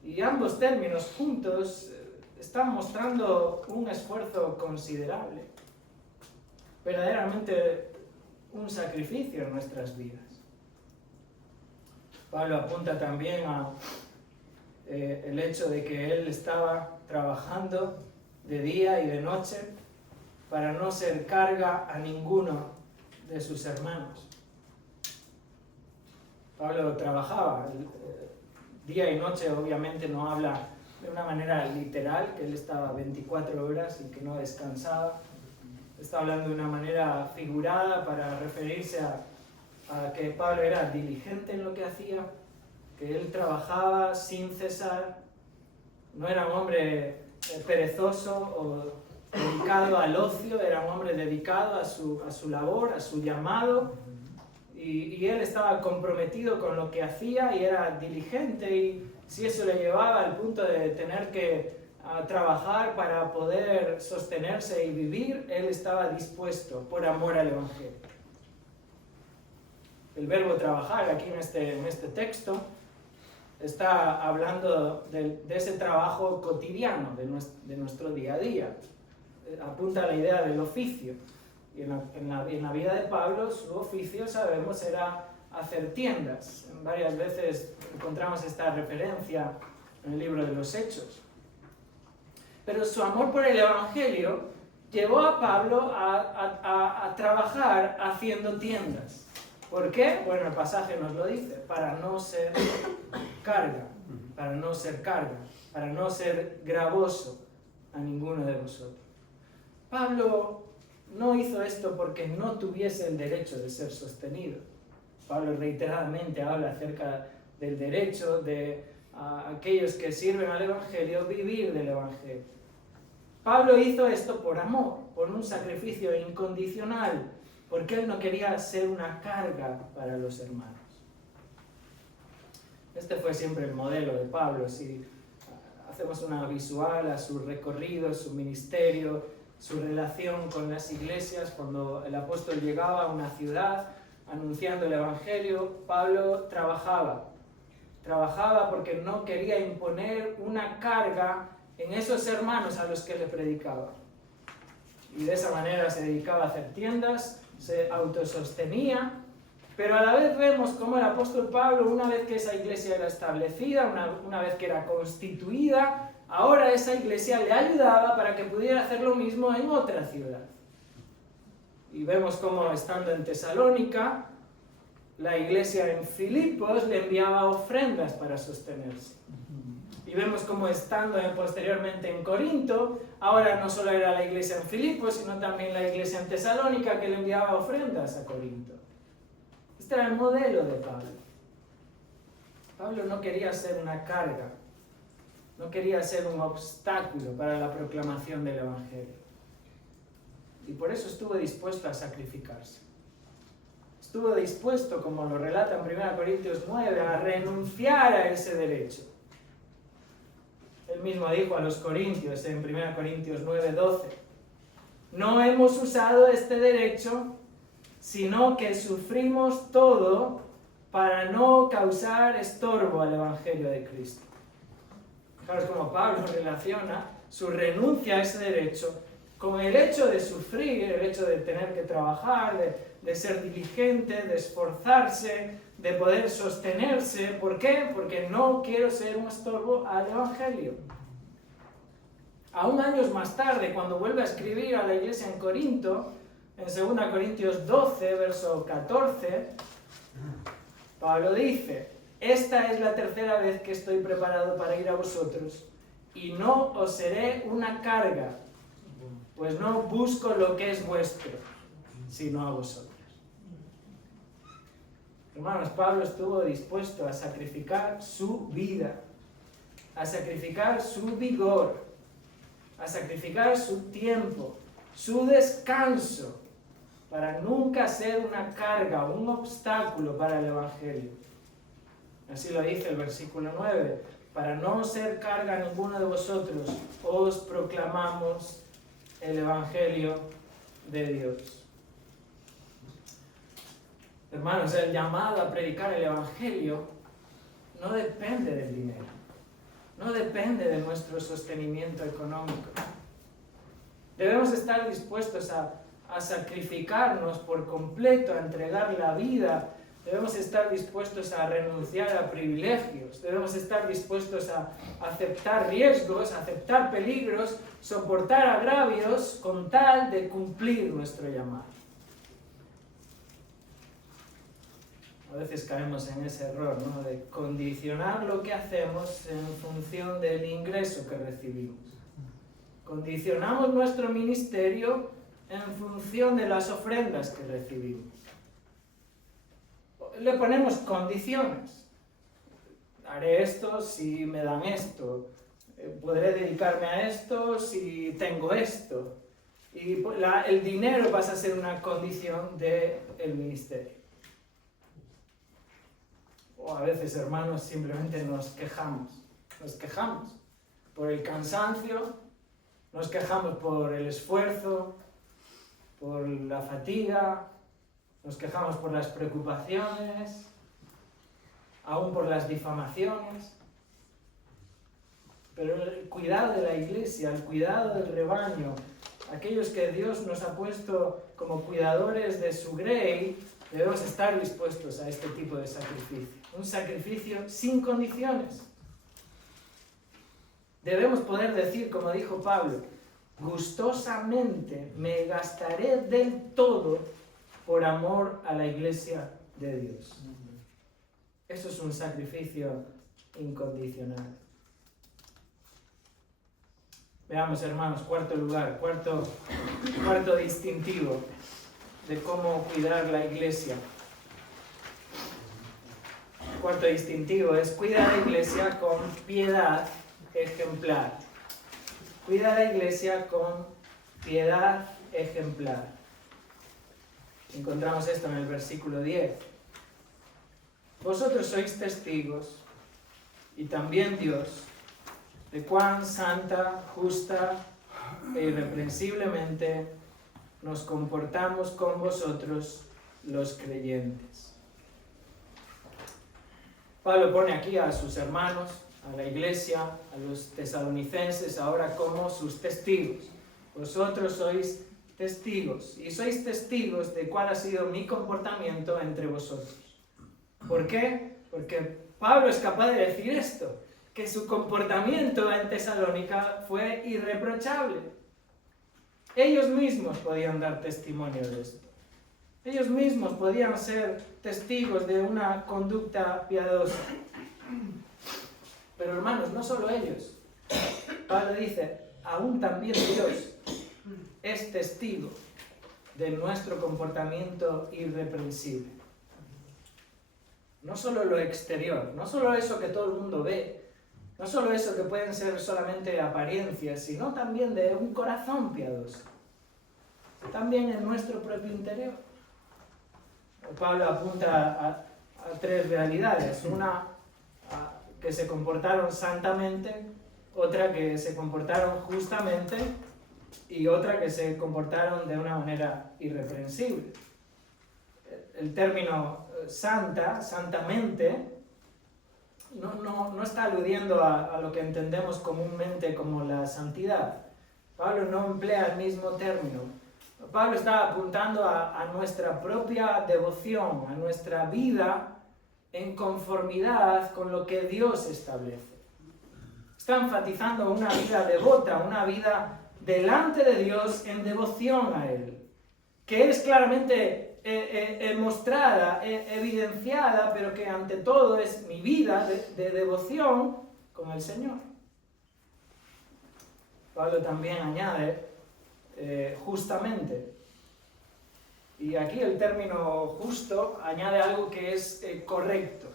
Y ambos términos juntos están mostrando un esfuerzo considerable. Verdaderamente un sacrificio en nuestras vidas. Pablo apunta también a el hecho de que él estaba trabajando de día y de noche para no ser carga a ninguno de sus hermanos. Pablo trabajaba día y noche, obviamente no habla de una manera literal, que él estaba 24 horas y que no descansaba. Está hablando de una manera figurada para referirse a que Pablo era diligente en lo que hacía, que él trabajaba sin cesar, no era un hombre perezoso o dedicado al ocio, era un hombre dedicado a su labor, a su llamado, y él estaba comprometido con lo que hacía y era diligente, y si eso le llevaba al punto de tener que trabajar para poder sostenerse y vivir, él estaba dispuesto por amor al Evangelio. El verbo trabajar aquí en este texto está hablando de ese trabajo cotidiano de nuestro día a día. Apunta a la idea del oficio. Y en la vida de Pablo, su oficio, sabemos, era hacer tiendas. Varias veces encontramos esta referencia en el libro de los Hechos. Pero su amor por el Evangelio llevó a Pablo a trabajar haciendo tiendas. ¿Por qué? Bueno, el pasaje nos lo dice, para no ser carga, para no ser gravoso a ninguno de vosotros. Pablo no hizo esto porque no tuviese el derecho de ser sostenido. Pablo reiteradamente habla acerca del derecho de aquellos que sirven al Evangelio vivir del Evangelio. Pablo hizo esto por amor, por un sacrificio incondicional, porque él no quería ser una carga para los hermanos. Este fue siempre el modelo de Pablo. Si hacemos una visual a su recorrido, su ministerio, su relación con las iglesias, cuando el apóstol llegaba a una ciudad anunciando el Evangelio, Pablo trabajaba porque no quería imponer una carga en esos hermanos a los que le predicaba. Y de esa manera se dedicaba a hacer tiendas, se autosostenía, pero a la vez vemos cómo el apóstol Pablo, una vez que esa iglesia era establecida, una vez que era constituida, ahora esa iglesia le ayudaba para que pudiera hacer lo mismo en otra ciudad. Y vemos cómo, estando en Tesalónica, la iglesia en Filipos le enviaba ofrendas para sostenerse. Y vemos cómo, estando posteriormente en Corinto, ahora no solo era la iglesia en Filipos, sino también la iglesia en Tesalónica que le enviaba ofrendas a Corinto. Este era el modelo de Pablo. Pablo no quería ser una carga, no quería ser un obstáculo para la proclamación del Evangelio. Y por eso estuvo dispuesto a sacrificarse. Estuvo dispuesto, como lo relata en 1 Corintios 9, a renunciar a ese derecho. Él mismo dijo a los corintios en 1 Corintios 9:12, no hemos usado este derecho, sino que sufrimos todo para no causar estorbo al Evangelio de Cristo. Fijaros cómo Pablo relaciona su renuncia a ese derecho con el hecho de sufrir, el hecho de tener que trabajar, de ser diligente, de esforzarse, de poder sostenerse. ¿Por qué? Porque no quiero ser un estorbo al Evangelio. Aún años más tarde, cuando vuelve a escribir a la iglesia en Corinto, en 2 Corintios 12, verso 14, Pablo dice, esta es la tercera vez que estoy preparado para ir a vosotros, y no os seré una carga, pues no busco lo que es vuestro, sino a vosotros. Hermanos, Pablo estuvo dispuesto a sacrificar su vida, a sacrificar su vigor, a sacrificar su tiempo, su descanso, para nunca ser una carga o un obstáculo para el Evangelio. Así lo dice el versículo 9, para no ser carga a ninguno de vosotros, os proclamamos el Evangelio de Dios. Hermanos, el llamado a predicar el Evangelio no depende del dinero, no depende de nuestro sostenimiento económico. Debemos estar dispuestos a sacrificarnos por completo, a entregar la vida. Debemos estar dispuestos a renunciar a privilegios. Debemos estar dispuestos a aceptar riesgos, a aceptar peligros, soportar agravios con tal de cumplir nuestro llamado. A veces caemos en ese error, ¿no? De condicionar lo que hacemos en función del ingreso que recibimos. Condicionamos nuestro ministerio en función de las ofrendas que recibimos. Le ponemos condiciones. Haré esto si me dan esto. Podré dedicarme a esto si tengo esto. Y el dinero pasa a ser una condición del ministerio. O a veces, hermanos, simplemente nos quejamos. Nos quejamos por el cansancio, nos quejamos por el esfuerzo, por la fatiga, nos quejamos por las preocupaciones, aún por las difamaciones. Pero el cuidado de la iglesia, el cuidado del rebaño, aquellos que Dios nos ha puesto como cuidadores de su grey, debemos estar dispuestos a este tipo de sacrificio. Un sacrificio sin condiciones. Debemos poder decir, como dijo Pablo, gustosamente me gastaré del todo por amor a la iglesia de Dios. Eso es un sacrificio incondicional. Veamos, hermanos, cuarto lugar, cuarto distintivo de cómo cuidar la iglesia. Cuarto distintivo es cuidar a la iglesia con piedad ejemplar. Cuida a la iglesia con piedad ejemplar. Encontramos esto en el versículo 10. Vosotros sois testigos, y también Dios, de cuán santa, justa e irreprensiblemente nos comportamos con vosotros los creyentes. Pablo pone aquí a sus hermanos, a la iglesia, a los tesalonicenses, ahora como sus testigos. Vosotros sois testigos, y sois testigos de cuál ha sido mi comportamiento entre vosotros. ¿Por qué? Porque Pablo es capaz de decir esto, que su comportamiento en Tesalónica fue irreprochable. Ellos mismos podían dar testimonio de esto. Ellos mismos podían ser testigos de una conducta piadosa. Pero hermanos, no solo ellos. Pablo dice, aún también Dios es testigo de nuestro comportamiento irreprensible. No solo lo exterior, no solo eso que todo el mundo ve, no solo eso que pueden ser solamente apariencias, sino también de un corazón piadoso. También en nuestro propio interior. Pablo apunta a tres realidades. Una, que se comportaron santamente, otra que se comportaron justamente y otra que se comportaron de una manera irreprensible. El término santamente, no está aludiendo a lo que entendemos comúnmente como la santidad. Pablo no emplea el mismo término. Pablo está apuntando a nuestra propia devoción, a nuestra vida en conformidad con lo que Dios establece. Está enfatizando una vida devota, una vida delante de Dios en devoción a Él, que es claramente mostrada, evidenciada, pero que ante todo es mi vida de devoción con el Señor. Pablo también añade justamente, y aquí el término justo añade algo que es correcto.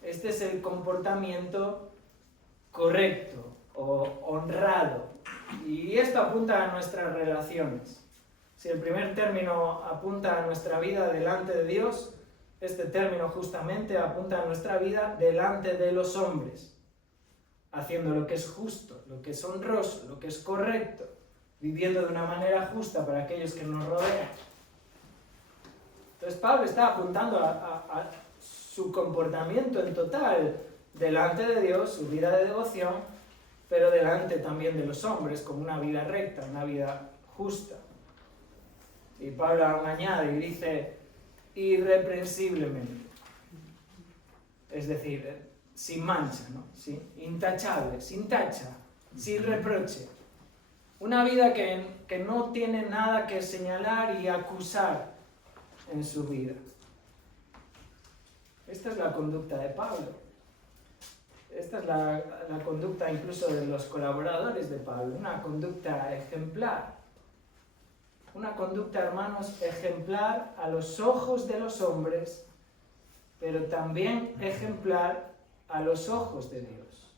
Este es el comportamiento correcto o honrado, y esto apunta a nuestras relaciones. Si el primer término apunta a nuestra vida delante de Dios, este término justamente apunta a nuestra vida delante de los hombres, haciendo lo que es justo, lo que es honroso, lo que es correcto, viviendo de una manera justa para aquellos que nos rodean. Entonces Pablo está apuntando a su comportamiento en total delante de Dios, su vida de devoción, pero delante también de los hombres, como una vida recta, una vida justa. Y Pablo aún añade y dice, irreprensiblemente. Es decir, sin mancha, ¿no? ¿Sí? Intachable, sin tacha, sin reproche. Una vida que no tiene nada que señalar y acusar en su vida. Esta es la conducta de Pablo. Esta es la conducta incluso de los colaboradores de Pablo, una conducta ejemplar. Una conducta, hermanos, ejemplar a los ojos de los hombres, pero también ejemplar a los ojos de Dios.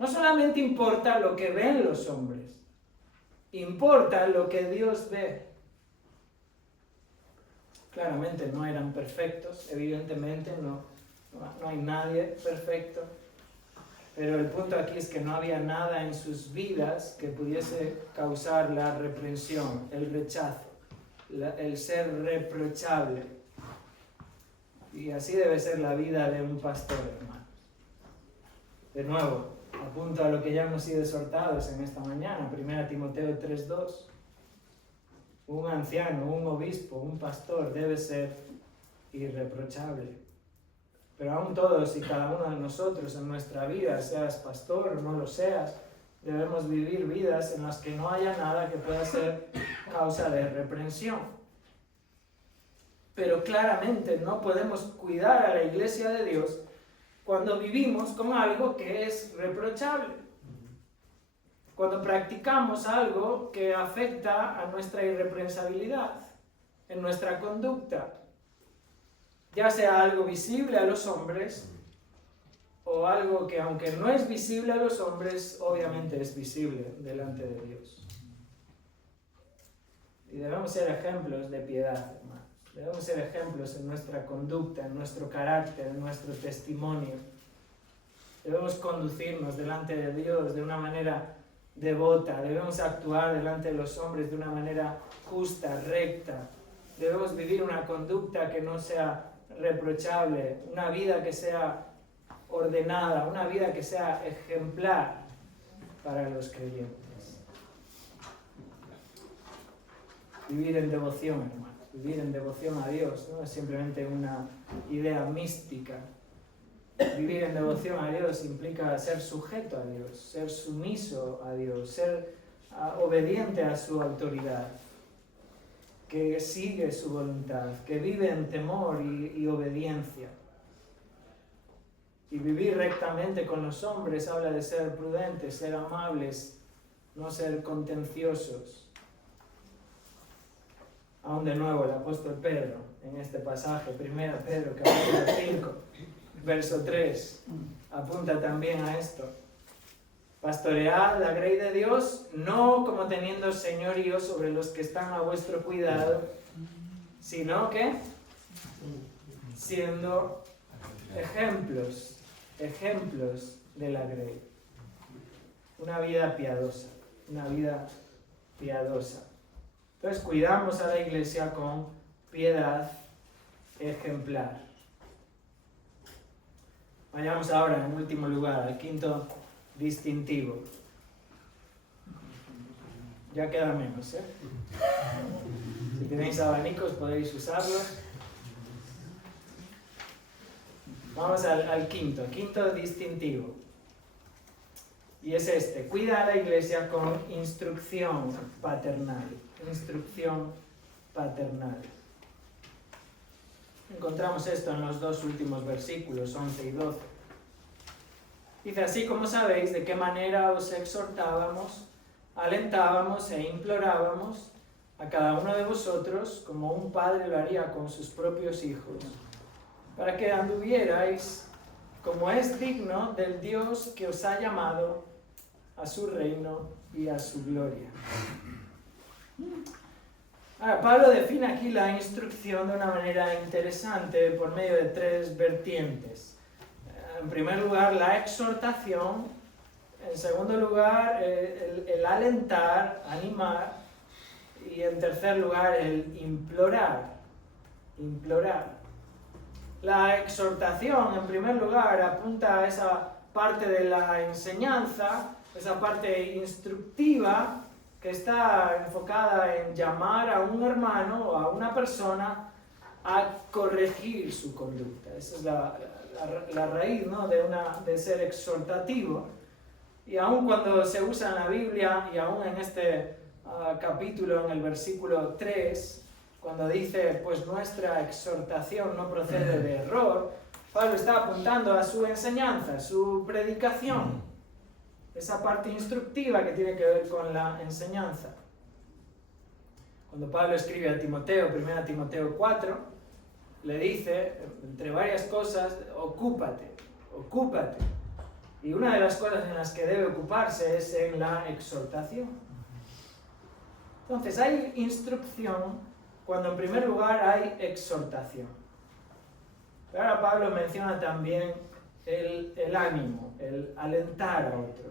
No solamente importa lo que ven los hombres, importa lo que Dios ve. Claramente no eran perfectos, evidentemente no hay nadie perfecto, pero el punto aquí es que no había nada en sus vidas que pudiese causar la reprensión, el rechazo, el ser reprochable. Y así debe ser la vida de un pastor, hermanos. De nuevo, apunto a lo que ya hemos sido exhortados en esta mañana, 1 Timoteo 3:2. Un anciano, un obispo, un pastor debe ser irreprochable. Pero aún todos y cada uno de nosotros en nuestra vida, seas pastor o no lo seas, debemos vivir vidas en las que no haya nada que pueda ser causa de reprensión. Pero claramente no podemos cuidar a la iglesia de Dios cuando vivimos con algo que es reprochable. Cuando practicamos algo que afecta a nuestra irreprensabilidad, en nuestra conducta, ya sea algo visible a los hombres o algo que, aunque no es visible a los hombres, obviamente es visible delante de Dios. Y debemos ser ejemplos de piedad, hermanos. Debemos ser ejemplos en nuestra conducta, en nuestro carácter, en nuestro testimonio. Debemos conducirnos delante de Dios de una manera devota. Debemos actuar delante de los hombres de una manera justa, recta. Debemos vivir una conducta que no sea reprochable, una vida que sea ordenada, una vida que sea ejemplar para los creyentes. Vivir en devoción, hermanos, vivir en devoción a Dios, no es simplemente una idea mística. Vivir en devoción a Dios implica ser sujeto a Dios, ser sumiso a Dios, ser obediente a su autoridad, que sigue su voluntad, que vive en temor y obediencia. Y vivir rectamente con los hombres habla de ser prudentes, ser amables, no ser contenciosos. Aún de nuevo el apóstol Pedro en este pasaje, 1 Pedro capítulo 5, verso 3, apunta también a esto. Pastoread la grey de Dios, no como teniendo señorío sobre los que están a vuestro cuidado, sino que siendo ejemplos de la grey. Una vida piadosa, una vida piadosa. Entonces cuidamos a la iglesia con piedad ejemplar. Vayamos ahora, en último lugar, al quinto distintivo. Ya queda menos, ¿eh? Si tenéis abanicos podéis usarlos. Vamos al quinto distintivo. Y es este: cuida a la iglesia con instrucción paternal. Instrucción paternal. Encontramos esto en los dos últimos versículos, 11 y 12. Dice: así como sabéis de qué manera os exhortábamos, alentábamos e implorábamos a cada uno de vosotros, como un padre lo haría con sus propios hijos, para que anduvierais como es digno del Dios que os ha llamado a su reino y a su gloria. Ahora, Pablo define aquí la instrucción de una manera interesante por medio de tres vertientes. En primer lugar, la exhortación. En segundo lugar, el alentar, animar. Y en tercer lugar, el implorar. La exhortación, en primer lugar, apunta a esa parte de la enseñanza, esa parte instructiva que está enfocada en llamar a un hermano o a una persona a corregir su conducta. Esa es la raíz, ¿no?, de ser exhortativo. Y aun cuando se usa en la Biblia, y aún en este capítulo, en el versículo 3, cuando dice, pues nuestra exhortación no procede de error, Pablo está apuntando a su enseñanza, su predicación. Esa parte instructiva que tiene que ver con la enseñanza. Cuando Pablo escribe a Timoteo, 1 Timoteo 4, le dice, entre varias cosas, ocúpate. Y una de las cosas en las que debe ocuparse es en la exhortación. Entonces, hay instrucción cuando en primer lugar hay exhortación. Pero ahora Pablo menciona también el ánimo, el alentar a otro.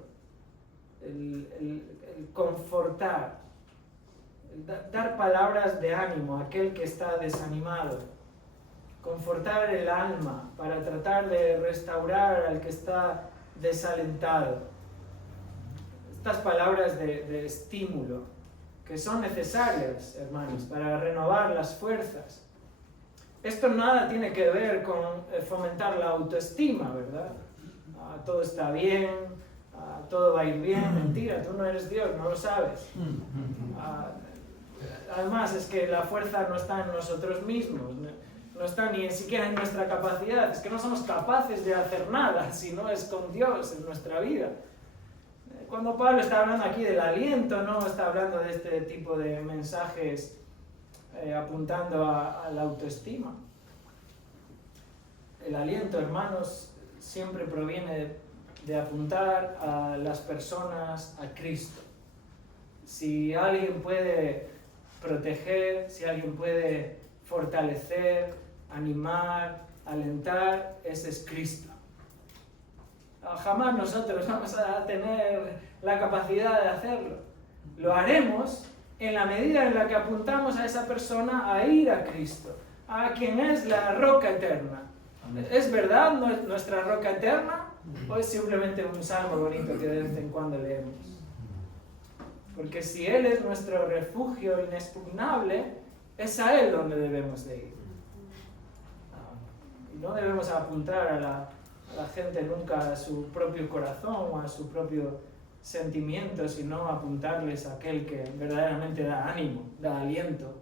El confortar, dar palabras de ánimo a aquel que está desanimado, confortar el alma para tratar de restaurar al que está desalentado. Estas palabras de estímulo que son necesarias, hermanos, para renovar las fuerzas. Esto nada tiene que ver con fomentar la autoestima, ¿verdad? Todo está bien, todo va a ir bien. Mentira, tú no eres Dios, no lo sabes. Además es que la fuerza no está en nosotros mismos, no está ni siquiera en nuestra capacidad. Es que no somos capaces de hacer nada si no es con Dios en nuestra vida. Cuando Pablo está hablando aquí del aliento, no está hablando de este tipo de mensajes apuntando a la autoestima. El aliento, hermanos, siempre proviene de apuntar a las personas a Cristo. Si alguien puede proteger, si alguien puede fortalecer, animar, alentar, ese es Cristo. Jamás nosotros vamos a tener la capacidad de hacerlo. Lo haremos en la medida en la que apuntamos a esa persona a ir a Cristo, a quien es la roca eterna. ¿Es verdad nuestra roca eterna? ¿O es simplemente un salmo bonito que de vez en cuando leemos? Porque si Él es nuestro refugio inexpugnable, es a Él donde debemos de ir. Y no debemos apuntar a la gente nunca a su propio corazón o a su propio sentimiento, sino apuntarles a aquel que verdaderamente da ánimo, da aliento.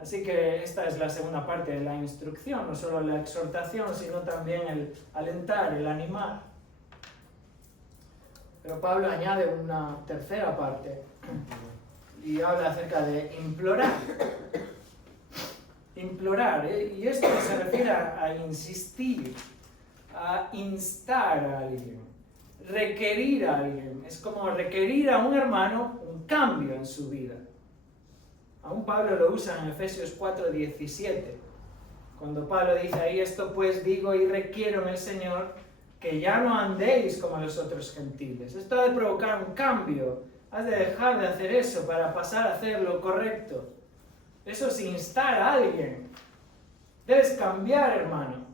Así que esta es la segunda parte de la instrucción, no solo la exhortación, sino también el alentar, el animar. Pero Pablo añade una tercera parte y habla acerca de implorar. implorar, y esto se refiere a insistir, a instar a alguien, requerir a alguien. Es como requerir a un hermano un cambio en su vida. Aún Pablo lo usa en Efesios 4:17, cuando Pablo dice ahí: esto pues digo y requiero en el Señor, que ya no andéis como los otros gentiles. Esto ha de provocar un cambio, has de dejar de hacer eso para pasar a hacer lo correcto. Eso es instar a alguien. Debes cambiar, hermano,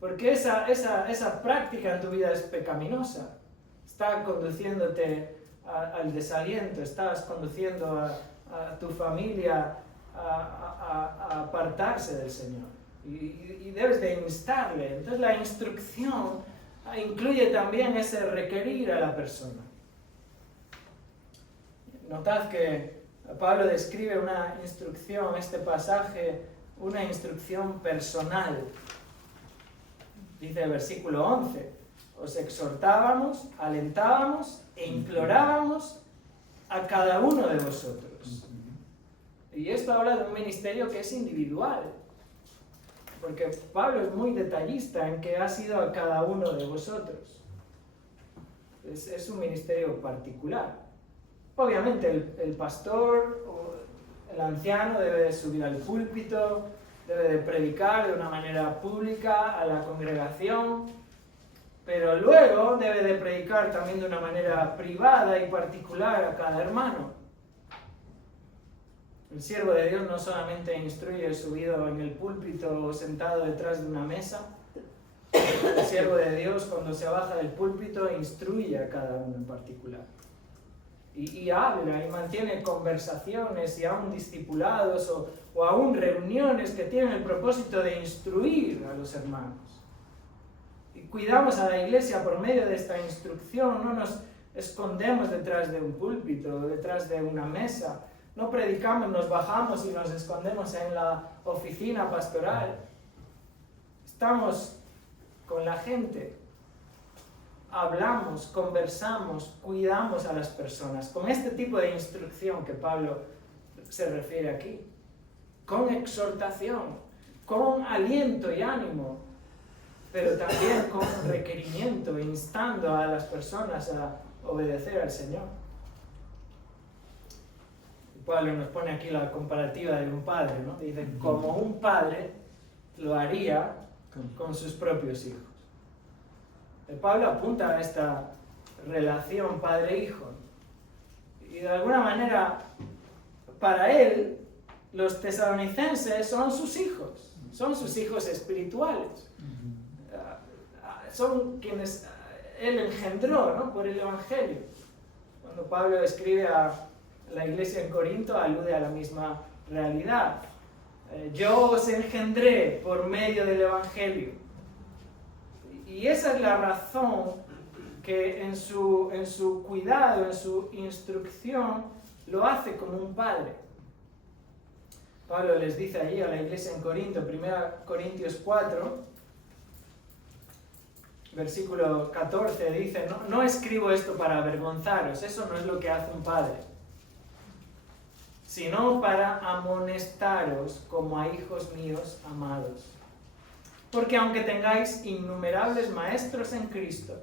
porque esa práctica en tu vida es pecaminosa. Está conduciéndote al desaliento, estás conduciendo a tu familia a apartarse del Señor. Y debes de instarle. Entonces la instrucción incluye también ese requerir a la persona. Notad que Pablo describe una instrucción, este pasaje, una instrucción personal. Dice el versículo 11: os exhortábamos, alentábamos e implorábamos a cada uno de vosotros. Y esto habla de un ministerio que es individual, porque Pablo es muy detallista en que ha sido a cada uno de vosotros. Es un ministerio particular. Obviamente el pastor o el anciano debe de subir al púlpito, debe de predicar de una manera pública a la congregación, pero luego debe de predicar también de una manera privada y particular a cada hermano. El siervo de Dios no solamente instruye subido en el púlpito o sentado detrás de una mesa. El siervo de Dios, cuando se baja del púlpito, instruye a cada uno en particular. Y habla y mantiene conversaciones y aún discipulados o aún reuniones que tienen el propósito de instruir a los hermanos. Y cuidamos a la iglesia por medio de esta instrucción, no nos escondemos detrás de un púlpito, detrás de una mesa, no predicamos, nos bajamos y nos escondemos en la oficina pastoral. Estamos con la gente. Hablamos, conversamos, cuidamos a las personas, con este tipo de instrucción que Pablo se refiere aquí, con exhortación, con aliento y ánimo, pero también con requerimiento, instando a las personas a obedecer al Señor. Pablo nos pone aquí la comparativa de un padre, ¿no? Dice, como un padre lo haría con sus propios hijos. Pablo apunta a esta relación padre-hijo. Y de alguna manera, para él, los tesalonicenses son sus hijos espirituales. Son quienes él engendró, ¿no? Por el Evangelio. Cuando Pablo escribe a la iglesia en Corinto, alude a la misma realidad. Yo os engendré por medio del Evangelio. Y esa es la razón que en su cuidado, en su instrucción, lo hace como un padre. Pablo les dice allí a la iglesia en Corinto, 1 Corintios 4, versículo 14, dice, no escribo esto para avergonzaros, eso no es lo que hace un padre, sino para amonestaros como a hijos míos amados. Porque aunque tengáis innumerables maestros en Cristo,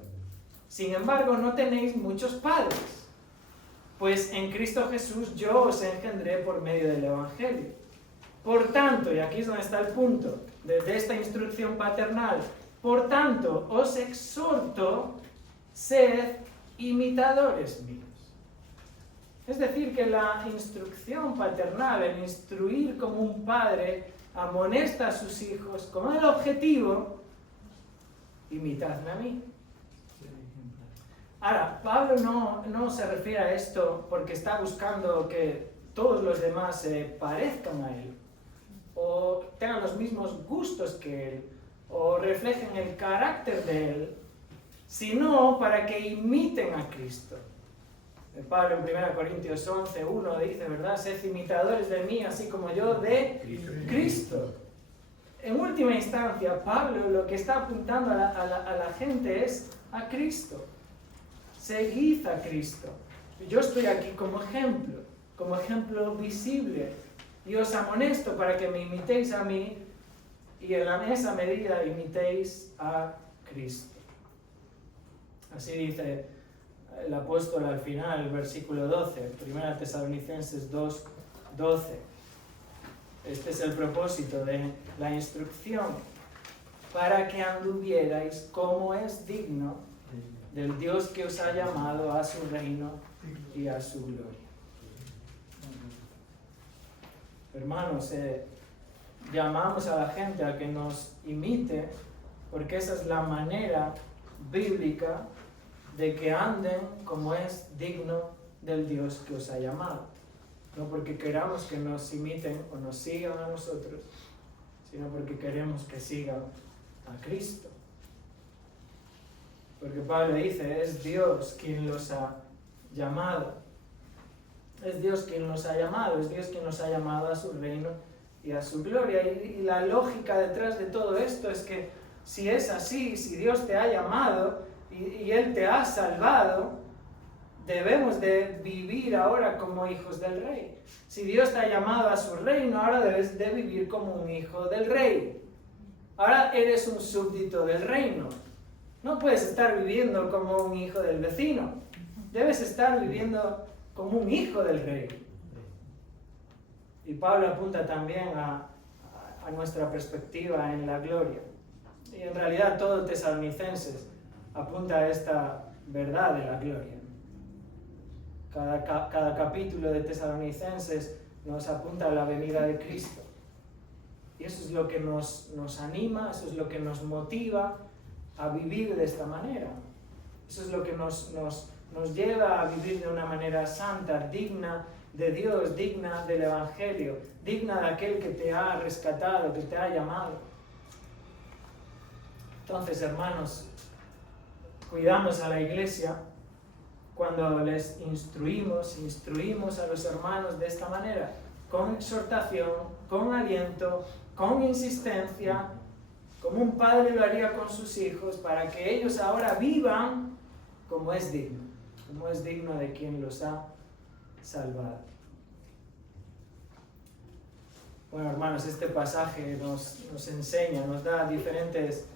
sin embargo no tenéis muchos padres, pues en Cristo Jesús yo os engendré por medio del Evangelio. Por tanto, y aquí es donde está el punto de esta instrucción paternal, por tanto os exhorto, sed imitadores míos. Es decir, que la instrucción paternal, el instruir como un padre, amonesta a sus hijos con el objetivo, imitadme a mí. Ahora, Pablo no se refiere a esto porque está buscando que todos los demás se parezcan a él, o tengan los mismos gustos que él, o reflejen el carácter de él, sino para que imiten a Cristo. Pablo en 1 Corintios 11:1 dice, ¿verdad? Sed imitadores de mí, así como yo de Cristo. En última instancia, Pablo lo que está apuntando a la gente es a Cristo. Seguid a Cristo. Yo estoy aquí como ejemplo visible. Y os amonesto para que me imitéis a mí y en esa medida imitéis a Cristo. Así dice el apóstol al final, el versículo 12, 1 Tesalonicenses 2:12. Este es el propósito de la instrucción, para que anduvierais como es digno del Dios que os ha llamado a su reino y a su gloria. Hermanos, llamamos a la gente a que nos imite, porque esa es la manera bíblica de que anden como es digno del Dios que os ha llamado. No porque queramos que nos imiten o nos sigan a nosotros, sino porque queremos que sigan a Cristo. Porque Pablo dice, es Dios quien los ha llamado. Es Dios quien los ha llamado, es Dios quien los ha llamado a su reino y a su gloria. Y la lógica detrás de todo esto es que si es así, si Dios te ha llamado y Él te ha salvado, debemos de vivir ahora como hijos del Rey. Si Dios te ha llamado a su reino, ahora debes de vivir como un hijo del Rey. Ahora eres un súbdito del reino. No puedes estar viviendo como un hijo del vecino. Debes estar viviendo como un hijo del Rey. Y Pablo apunta también a nuestra perspectiva en la gloria. Y en realidad todo Tesalonicenses apunta a esta verdad de la gloria. Cada capítulo de Tesalonicenses nos apunta a la venida de Cristo. Y eso es lo que nos anima, eso es lo que nos motiva a vivir de esta manera. Eso es lo que nos lleva a vivir de una manera santa, digna de Dios, digna del Evangelio, digna de aquel que te ha rescatado, que te ha llamado. Entonces, hermanos, cuidamos a la iglesia cuando les instruimos a los hermanos de esta manera, con exhortación, con aliento, con insistencia, como un padre lo haría con sus hijos, para que ellos ahora vivan como es digno de quien los ha salvado. Bueno, hermanos, este pasaje nos enseña, nos da diferentes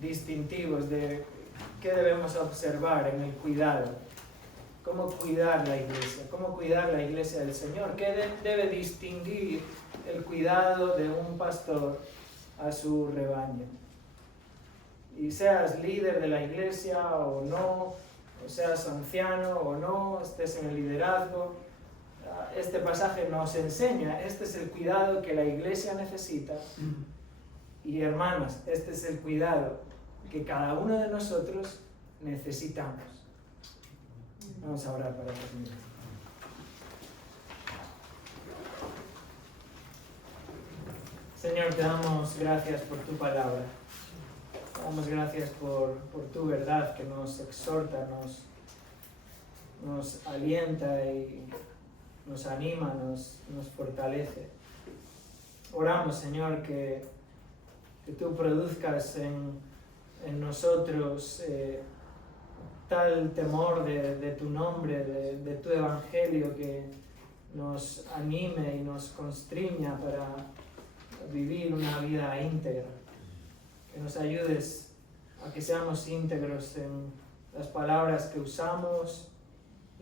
distintivos de qué debemos observar en el cuidado. Cómo cuidar la iglesia del Señor. ¿Qué debe distinguir el cuidado de un pastor a su rebaño? Y seas líder de la iglesia o no, o seas anciano o no, estés en el liderazgo, este pasaje nos enseña, este es el cuidado que la iglesia necesita. Y hermanos, este es el cuidado que cada uno de nosotros necesitamos. Vamos a orar para terminar. Señor, te damos gracias por tu palabra. Te damos gracias por tu verdad que nos exhorta, nos alienta y nos anima, nos fortalece. Oramos, Señor, que tú produzcas en nosotros tal temor de tu nombre, de tu evangelio, que nos anime y nos constriña para vivir una vida íntegra. Que nos ayudes a que seamos íntegros en las palabras que usamos,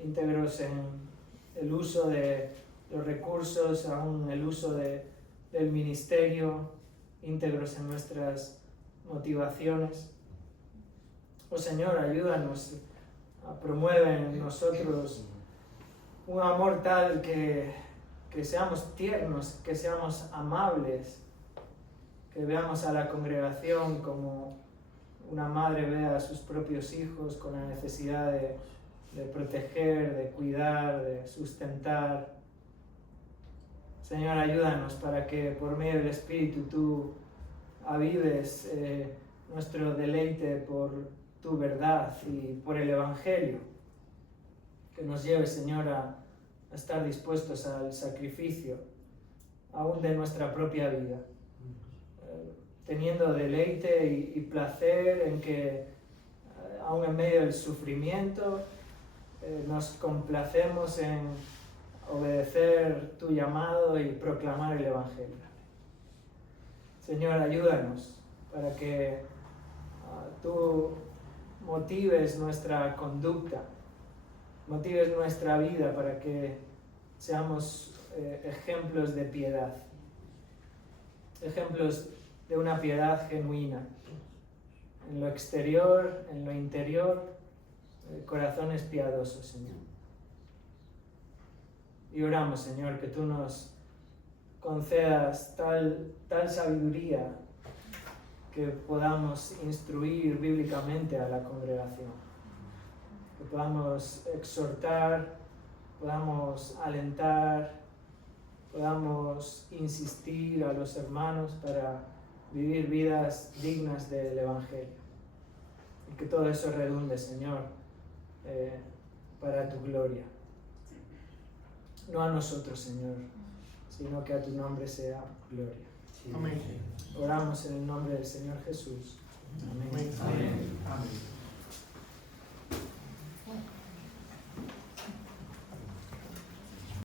íntegros en el uso de los recursos, aún el uso del ministerio, íntegros en nuestras motivaciones. Oh Señor, ayúdanos a promover en nosotros un amor tal que seamos tiernos, que seamos amables, que veamos a la congregación como una madre ve a sus propios hijos con la necesidad de proteger, de cuidar, de sustentar. Señor, ayúdanos para que por medio del Espíritu tú avives nuestro deleite por tu verdad y por el Evangelio. Que nos lleve, Señor, a estar dispuestos al sacrificio, aún de nuestra propia vida. Teniendo deleite y placer en que, aún en medio del sufrimiento, nos complacemos en obedecer tu llamado y proclamar el Evangelio. Señor, ayúdanos para que tú motives nuestra conducta, motives nuestra vida para que seamos ejemplos de piedad, ejemplos de una piedad genuina, en lo exterior, en lo interior, corazones piadosos, Señor. Y oramos, Señor, que tú nos concedas tal sabiduría que podamos instruir bíblicamente a la congregación, que podamos exhortar, podamos alentar, podamos insistir a los hermanos para vivir vidas dignas del Evangelio. Y que todo eso redunde, Señor, para tu gloria. No a nosotros, Señor, sino que a tu nombre sea gloria. Amén. Oramos en el nombre del Señor Jesús. Amén. Amén. Amén.